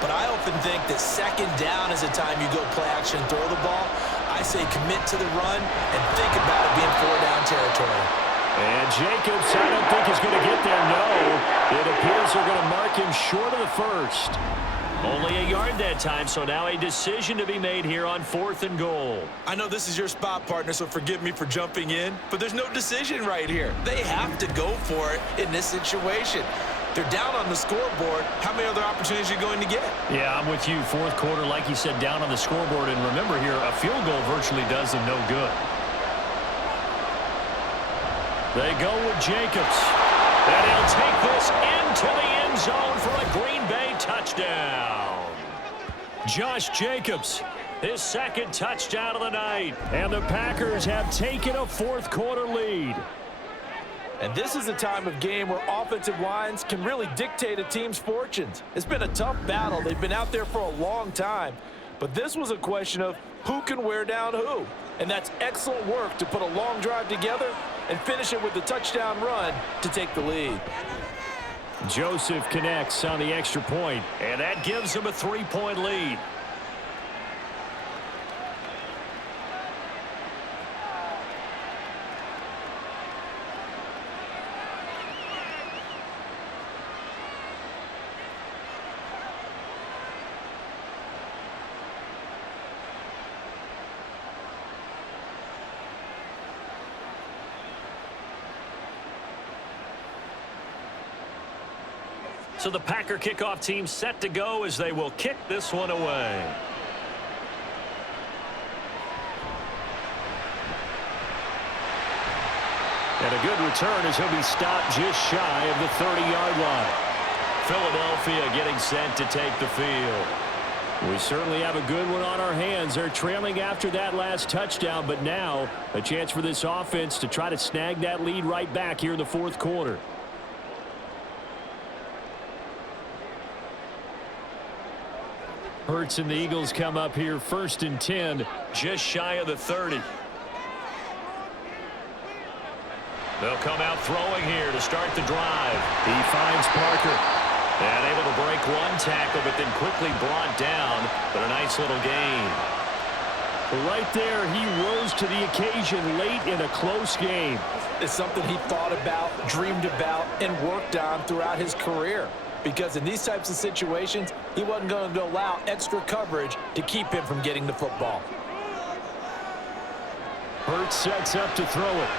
But I often think that 2nd down is the time you go play action, throw the ball. I say commit to the run and think about it being 4-down territory. And Jacobs, I don't think he's going to get there, no. It appears they're going to mark him short of the 1st. Only a yard that time, so now a decision to be made here on 4th and goal. I know this is your spot, partner, so forgive me for jumping in, but there's no decision right here. They have to go for it in this situation. They're down on the scoreboard. How many other opportunities are you going to get? Yeah, I'm with you. 4th quarter, like you said, down on the scoreboard. And remember here, a field goal virtually does them no good. They go with Jacobs. And he'll take this into the end zone for a Green Bay touchdown. Josh Jacobs, His 2nd touchdown of the night. and the Packers have taken a 4th quarter lead. And this is a time of game where offensive lines can really dictate a team's fortunes. It's been a tough battle. They've been out there for a long time. But this was a question of who can wear down who. And that's excellent work to put a long drive together and finish it with the touchdown run to take the lead. Joseph connects on the extra point. And that gives him a 3-point lead. So the Packer kickoff team set to go as they will kick this one away. And a good return as he'll be stopped just shy of the 30-yard line. Philadelphia getting set to take the field. We certainly have a good one on our hands. They're trailing after that last touchdown, but now a chance for this offense to try to snag that lead right back here in the 4th quarter. Hurts and the Eagles come up here 1st and 10. Just shy of the 30. They'll come out throwing here to start the drive. He finds Parker. And able to break one tackle, but then quickly brought down. But a nice little gain. Right there, he rose to the occasion late in a close game. It's something he thought about, dreamed about, and worked on throughout his career. Because in these types of situations, he wasn't going to allow extra coverage to keep him from getting the football. Hurts sets up to throw it.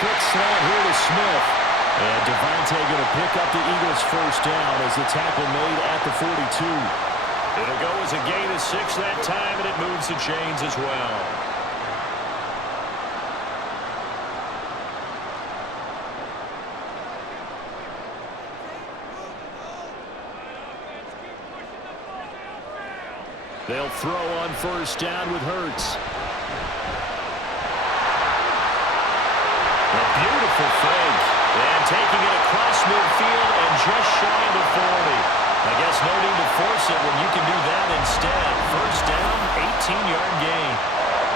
Quick slant here to Smith. And Devontae going to pick up the Eagles' 1st down as the tackle made at the 42. It'll go as a gain of 6 that time, and it moves the chains as well. They'll throw on 1st down with Hurts. A beautiful fake. And taking it across midfield and just shy of the 40. I guess no need to force it when you can do that instead. 1st down, 18-yard gain.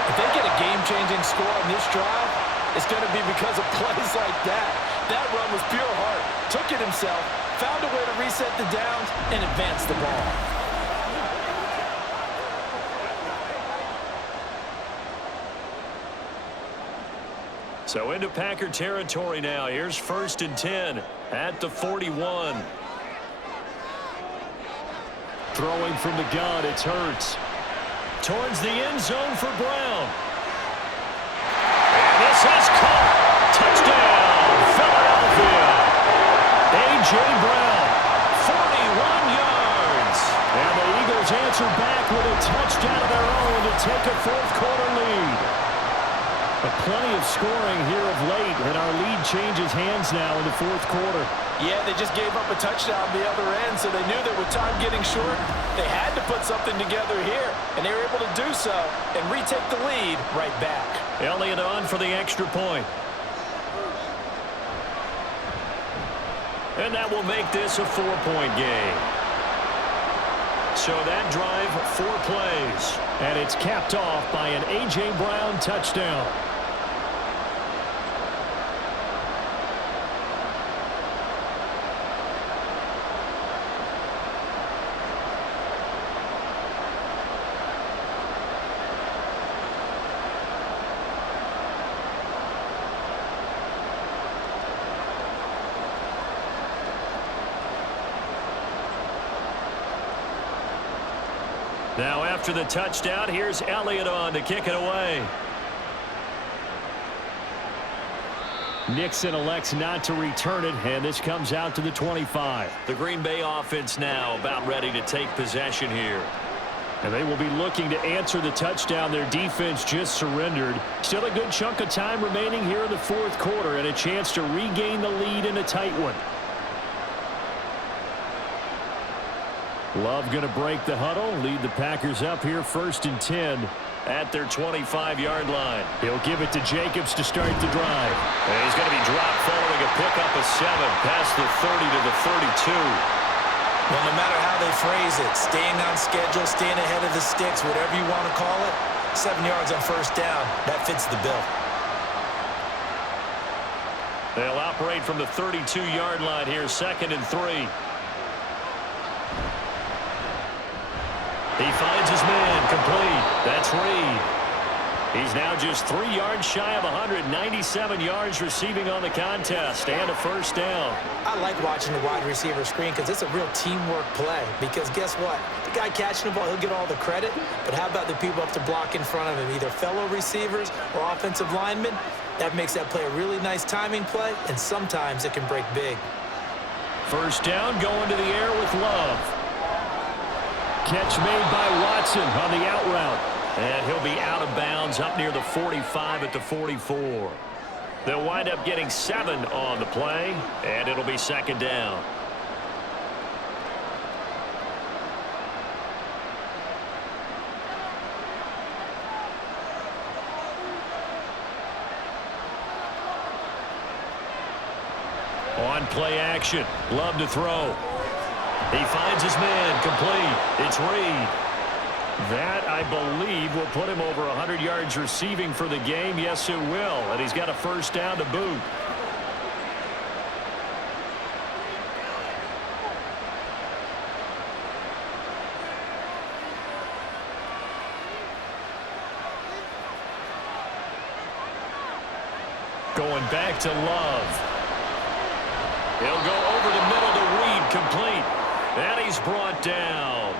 If they get a game-changing score on this drive, it's going to be because of plays like that. That run was pure heart. Took it himself, found a way to reset the downs, and advance the ball. So into Packer territory now. Here's 1st and 10 at the 41. Throwing from the gun, it's Hurts. Towards the end zone for Brown. And this is caught. Touchdown, Philadelphia. A.J. Brown, 41 yards. And the Eagles answer back with a touchdown of their own to take a 4th-quarter lead. But plenty of scoring here of late, and our lead changes hands now in the 4th quarter. Yeah, they just gave up a touchdown the other end, so they knew that with time getting short, they had to put something together here, and they were able to do so and retake the lead right back. Elliott on for the extra point. And that will make this a 4-point game. So that drive, 4 plays. And it's capped off by an A.J. Brown touchdown. Now after the touchdown, here's Elliott on to kick it away. Nixon elects not to return it, and this comes out to the 25. The Green Bay offense now about ready to take possession here. And they will be looking to answer the touchdown their defense just surrendered. Still a good chunk of time remaining here in the 4th quarter and a chance to regain the lead in a tight one. Love going to break the huddle, lead the Packers up here 1st and 10 at their 25-yard line. He'll give it to Jacobs to start the drive. And he's going to be dropped following a pickup of 7 past the 30 to the 32. Well, no matter how they phrase it, staying on schedule, staying ahead of the sticks, whatever you want to call it, 7 yards on 1st down, that fits the bill. They'll operate from the 32-yard line here, 2nd and 3. He finds his man, complete. That's Reed. He's now just 3 yards shy of 197 yards receiving on the contest and a 1st down. I like watching the wide receiver screen because it's a real teamwork play. Because guess what? The guy catching the ball, he'll get all the credit. But how about the people up to block in front of him, either fellow receivers or offensive linemen? That makes that play a really nice timing play, and sometimes it can break big. 1st down, going to the air with Love. Catch made by Watson on the out route. And he'll be out of bounds up near the 45 at the 44. They'll wind up getting 7 on the play, and it'll be 2nd down. On play action, Love to throw. He finds his man, complete. It's Reed. That, I believe, will put him over 100 yards receiving for the game. Yes, it will. And he's got a 1st down to boot. Going back to Love. He'll go over the middle to Reed, complete. And he's brought down.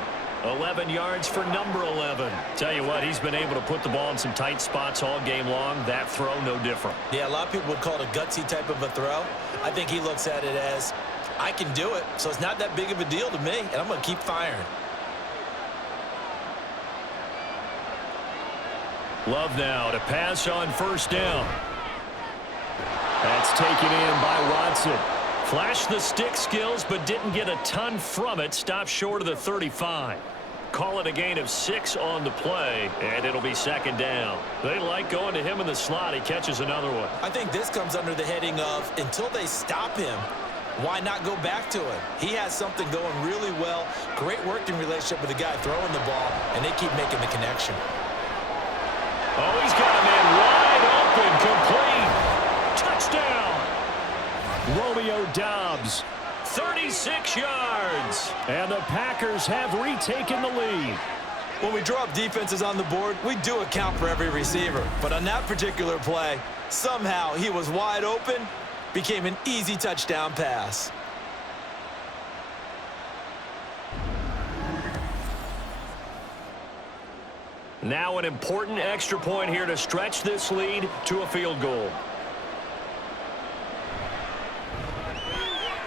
11 yards for number 11. Tell you what, he's been able to put the ball in some tight spots all game long. That throw, no different. Yeah, a lot of people would call it a gutsy type of a throw. I think he looks at it as, I can do it, so it's not that big of a deal to me, and I'm going to keep firing. Love now to pass on 1st down. That's taken in by Watson. Flashed the stick skills, but didn't get a ton from it. Stopped short of the 35. Call it a gain of 6 on the play, and it'll be 2nd down. They like going to him in the slot. He catches another one. I think this comes under the heading of, until they stop him, why not go back to him? He has something going really well. Great working relationship with the guy throwing the ball, and they keep making the connection. Oh, he's got a man wide open, complete. Touchdown. Romeo Doubs. 36 yards. And the Packers have retaken the lead. When we draw up defenses on the board, we do account for every receiver. But on that particular play, Somehow he was wide open, became an easy touchdown pass. Now an important extra point here to stretch this lead to a field goal.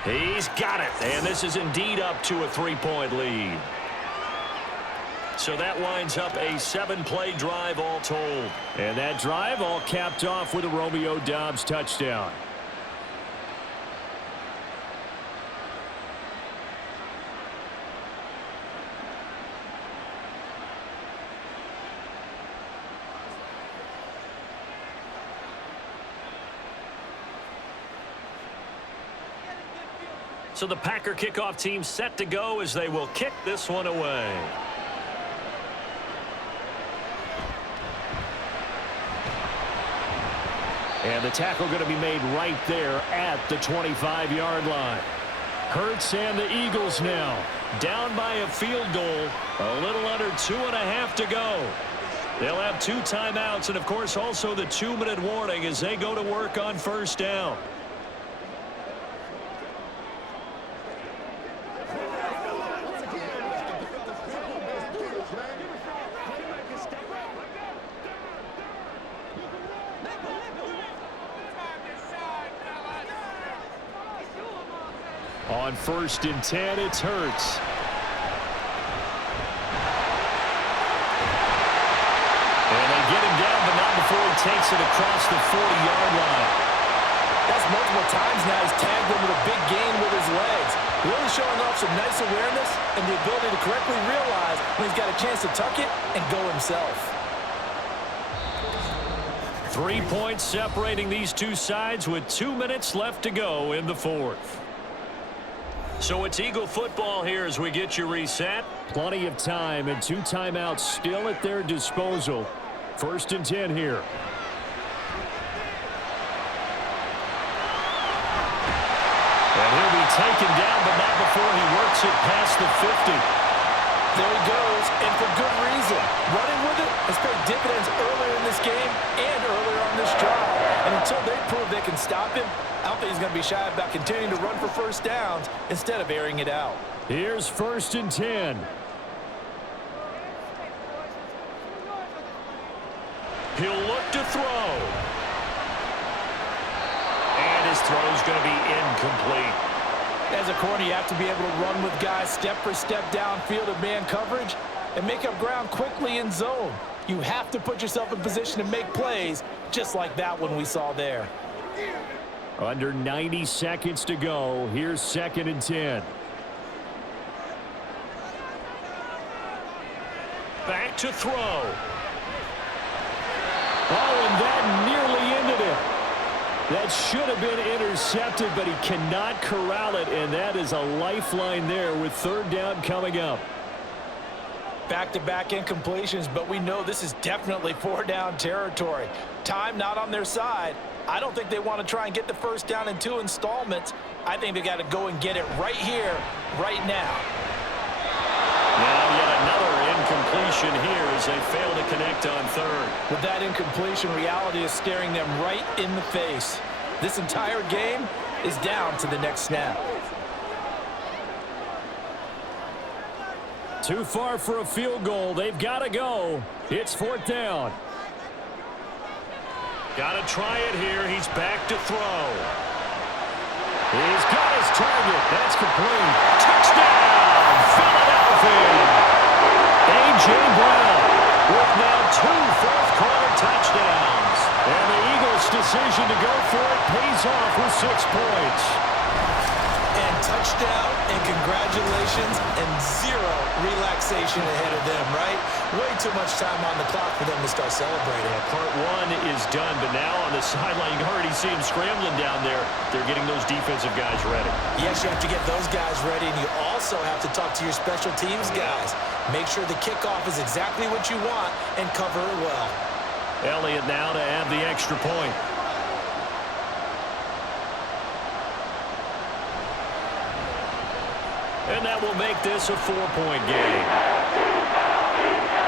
He's got it, and this is indeed up to a 3-point lead. So that winds up a 7-play drive all told. And that drive all capped off with a Romeo Doubs touchdown. So the Packer kickoff team set to go as they will kick this one away. And the tackle going to be made right there at the 25-yard line. Hurts and the Eagles now Down by a field goal, a little under 2.5 to go. They'll have 2 timeouts and, of course, also the 2-minute warning as they go to work on first down. On 1st and 10, it's Hurts. And they get him down, but not before he takes it across the 40-yard line. That's multiple times now. He's tagged him with a big gain with his legs. Really showing off some nice awareness and the ability to correctly realize when he's got a chance to tuck it and go himself. 3 points separating these two sides with 2 minutes left to go in the 4th. So it's Eagle football here as we get you reset. Plenty of time and 2 timeouts still at their disposal. 1st and 10 here. And he'll be taken down, but not before he works it past the 50. There he goes, and for good reason. Running with it has paid dividends earlier in this game and earlier on this drive. And until they prove they can stop him, I don't think he's going to be shy about continuing to run for first downs instead of airing it out. Here's 1st and 10. He'll look to throw. And his throw's going to be incomplete. As a corner, you have to be able to run with guys step for step downfield in man coverage and make up ground quickly in zone. You have to put yourself in position to make plays just like that one we saw there. Under 90 seconds to go. Here's 2nd and 10. Back to throw. Oh, and that nearly ended it. That should have been intercepted, but he cannot corral it, and that is a lifeline there with 3rd down coming up. Back-to-back incompletions, but we know this is definitely 4-down territory. Time not on their side. I don't think they want to try and get the first down in 2 installments. I think they got to go and get it right here, right now. Now yet another incompletion here as they fail to connect on 3rd. With that incompletion, reality is staring them right in the face. This entire game is down to the next snap. Too far for a field goal. They've got to go. It's 4th down. Got to try it here. He's back to throw. He's got his target. That's complete. Touchdown, Philadelphia. A.J. Brown with now 2 fourth-quarter touchdowns. And the Eagles' decision to go for it pays off with 6 points. And touchdown and congratulations and 0 relaxation ahead of them, right? Way too much time on the clock for them to start celebrating. Part 1 is done, but now on the sideline, you can already see him scrambling down there. They're getting those defensive guys ready. Yes, you have to get those guys ready, and you also have to talk to your special teams guys. Make sure the kickoff is exactly what you want and cover it well. Elliott now to add the extra point. And that will make this a 4-point game.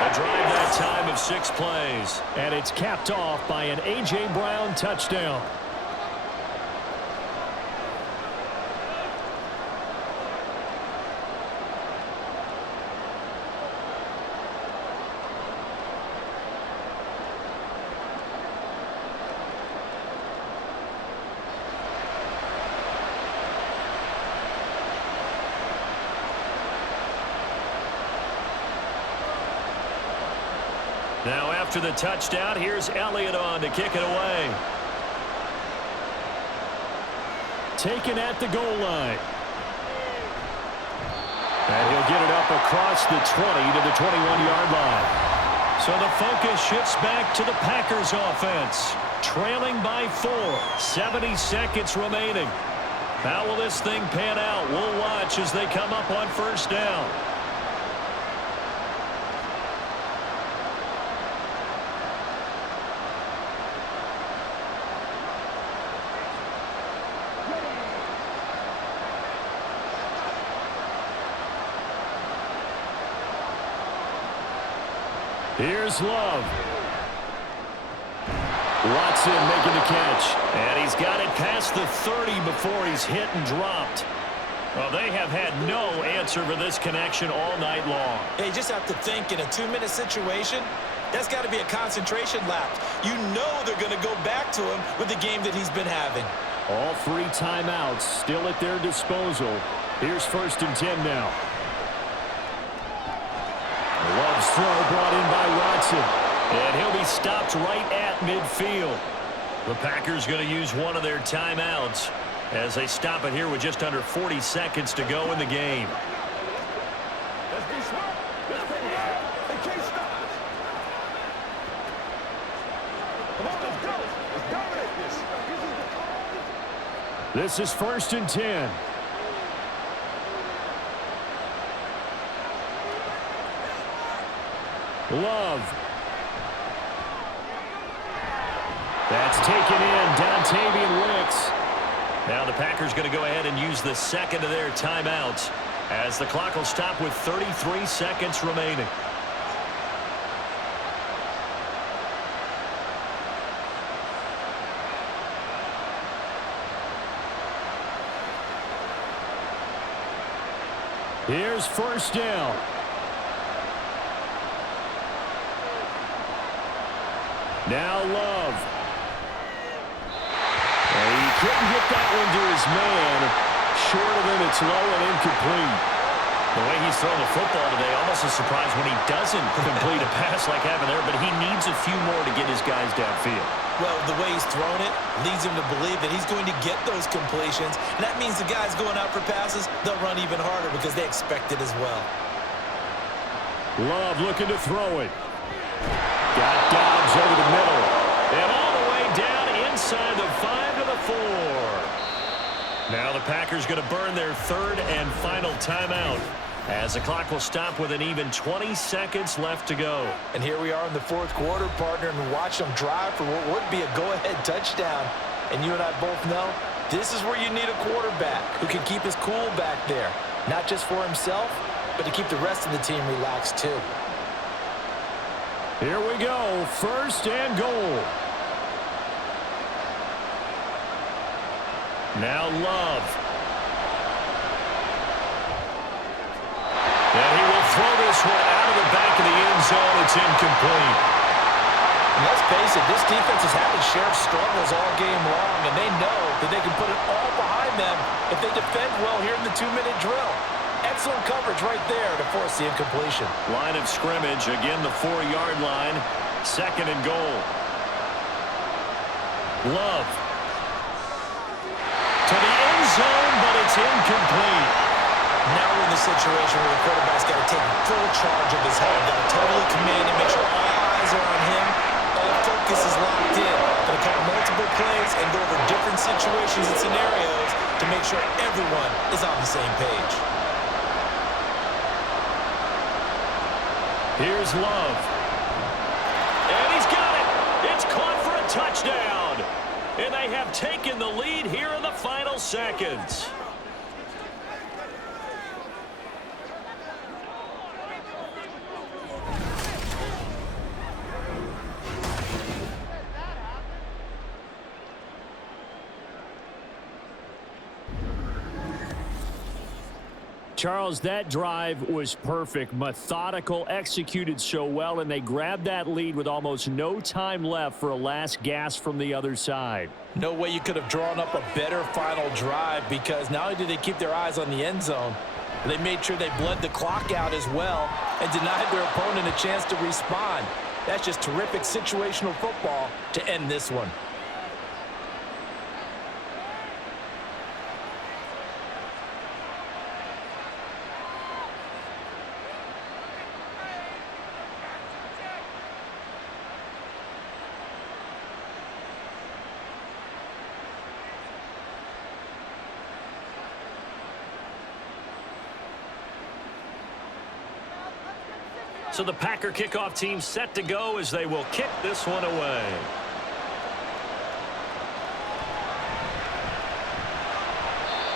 A drive that time of 6 plays. And it's capped off by an A.J. Brown touchdown. Now after the touchdown, here's Elliott on to kick it away. Taken at the goal line. And he'll get it up across the 20 to the 21-yard line. So the focus shifts back to the Packers offense. Trailing by 4. 70 seconds remaining. How will this thing pan out? We'll watch as they come up on first down. Here's Love. Watson making the catch. And he's got it past the 30 before he's hit and dropped. Well, they have had no answer for this connection all night long. Yeah, you just have to think in a 2-minute situation, that's got to be a concentration lapse. You know they're going to go back to him with the game that he's been having. All 3 timeouts still at their disposal. Here's 1st and 10 now. Love's throw brought in by Watson. And he'll be stopped right at midfield. The Packers going to use one of their timeouts as they stop it here with just under 40 seconds to go in the game. Let's be smart. Let's take it out. They can't stop us. Come on, let's go. Let's dominate this. This is 1st and 10. Love. That's taken in. Dontavian Wicks. Now the Packers going to go ahead and use the second of their timeouts as the clock will stop with 33 seconds remaining. Here's 1st down. Now Love. And he couldn't get that one to his man. Short of him, it's low and incomplete. The way he's throwing the football today, almost a surprise when he doesn't complete a pass like having there, but he needs a few more to get his guys downfield. Well, the way he's thrown it leads him to believe that he's going to get those completions. And that means the guys going out for passes, they'll run even harder because they expect it as well. Love looking to throw it. Got Dobbs over the middle. And all the way down inside the 5 to the 4. Now the Packers going to burn their 3rd and final timeout as the clock will stop with an even 20 seconds left to go. And here we are in the 4th quarter, partner, and watch them drive for what would be a go-ahead touchdown. And you and I both know this is where you need a quarterback who can keep his cool back there, not just for himself, but to keep the rest of the team relaxed too. Here we go, 1st and goal. Now Love. And he will throw this one out of the back of the end zone. It's incomplete. And let's face it, this defense has had its share of struggles all game long, and they know that they can put it all behind them if they defend well here in the 2-minute drill. Excellent coverage right there to force the incompletion. Line of scrimmage, again the 4-yard line. 2nd and goal. Love. To the end zone, but it's incomplete. Now we're in the situation where the quarterback's got to take full charge of his head. Got to totally command and make sure all eyes are on him. All focus is locked in. Got to call multiple plays and go over different situations and scenarios to make sure everyone is on the same page. Here's Love. And he's got it. It's caught for a touchdown. And they have taken the lead here in the final seconds. Charles, that drive was perfect, methodical, executed so well, and they grabbed that lead with almost no time left for a last gasp from the other side. No way you could have drawn up a better final drive, because not only did they keep their eyes on the end zone, they made sure they bled the clock out as well and denied their opponent a chance to respond. That's just terrific situational football to end this one. So the Packer kickoff team set to go as they will kick this one away.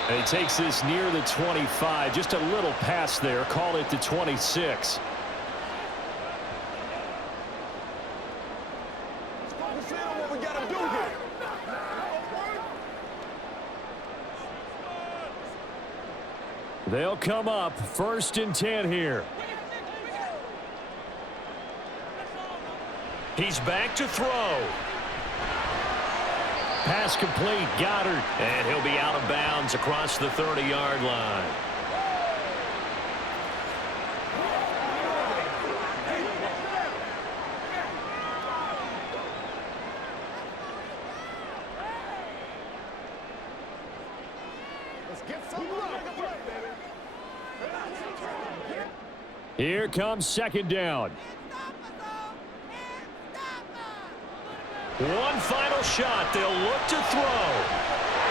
And he takes this near the 25. Just a little pass there. Call it the 26. Focus in on what we got to do here. They'll come up 1st and 10 here. He's back to throw. Pass complete. Goddard. And he'll be out of bounds across the 30-yard line. Let's get some love, baby. Here comes 2nd down. One final shot. They'll look to throw.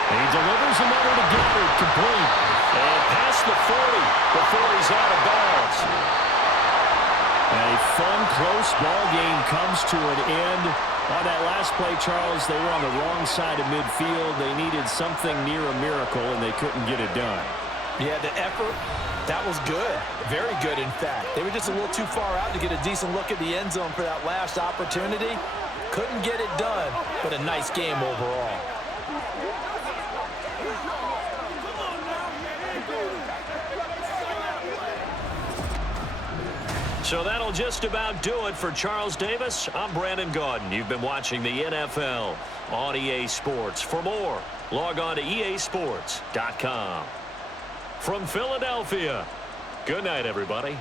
He delivers another to Goddard, complete. And past the 40 before he's out of bounds. A fun, close ball game comes to an end. On that last play, Charles, they were on the wrong side of midfield. They needed something near a miracle, and they couldn't get it done. Yeah, the effort, that was good. Very good, in fact. They were just a little too far out to get a decent look at the end zone for that last opportunity. Couldn't get it done, but a nice game overall. So that'll just about do it for Charles Davis. I'm Brandon Gaudin. You've been watching the NFL on EA Sports. For more, log on to easports.com. From Philadelphia, good night, everybody.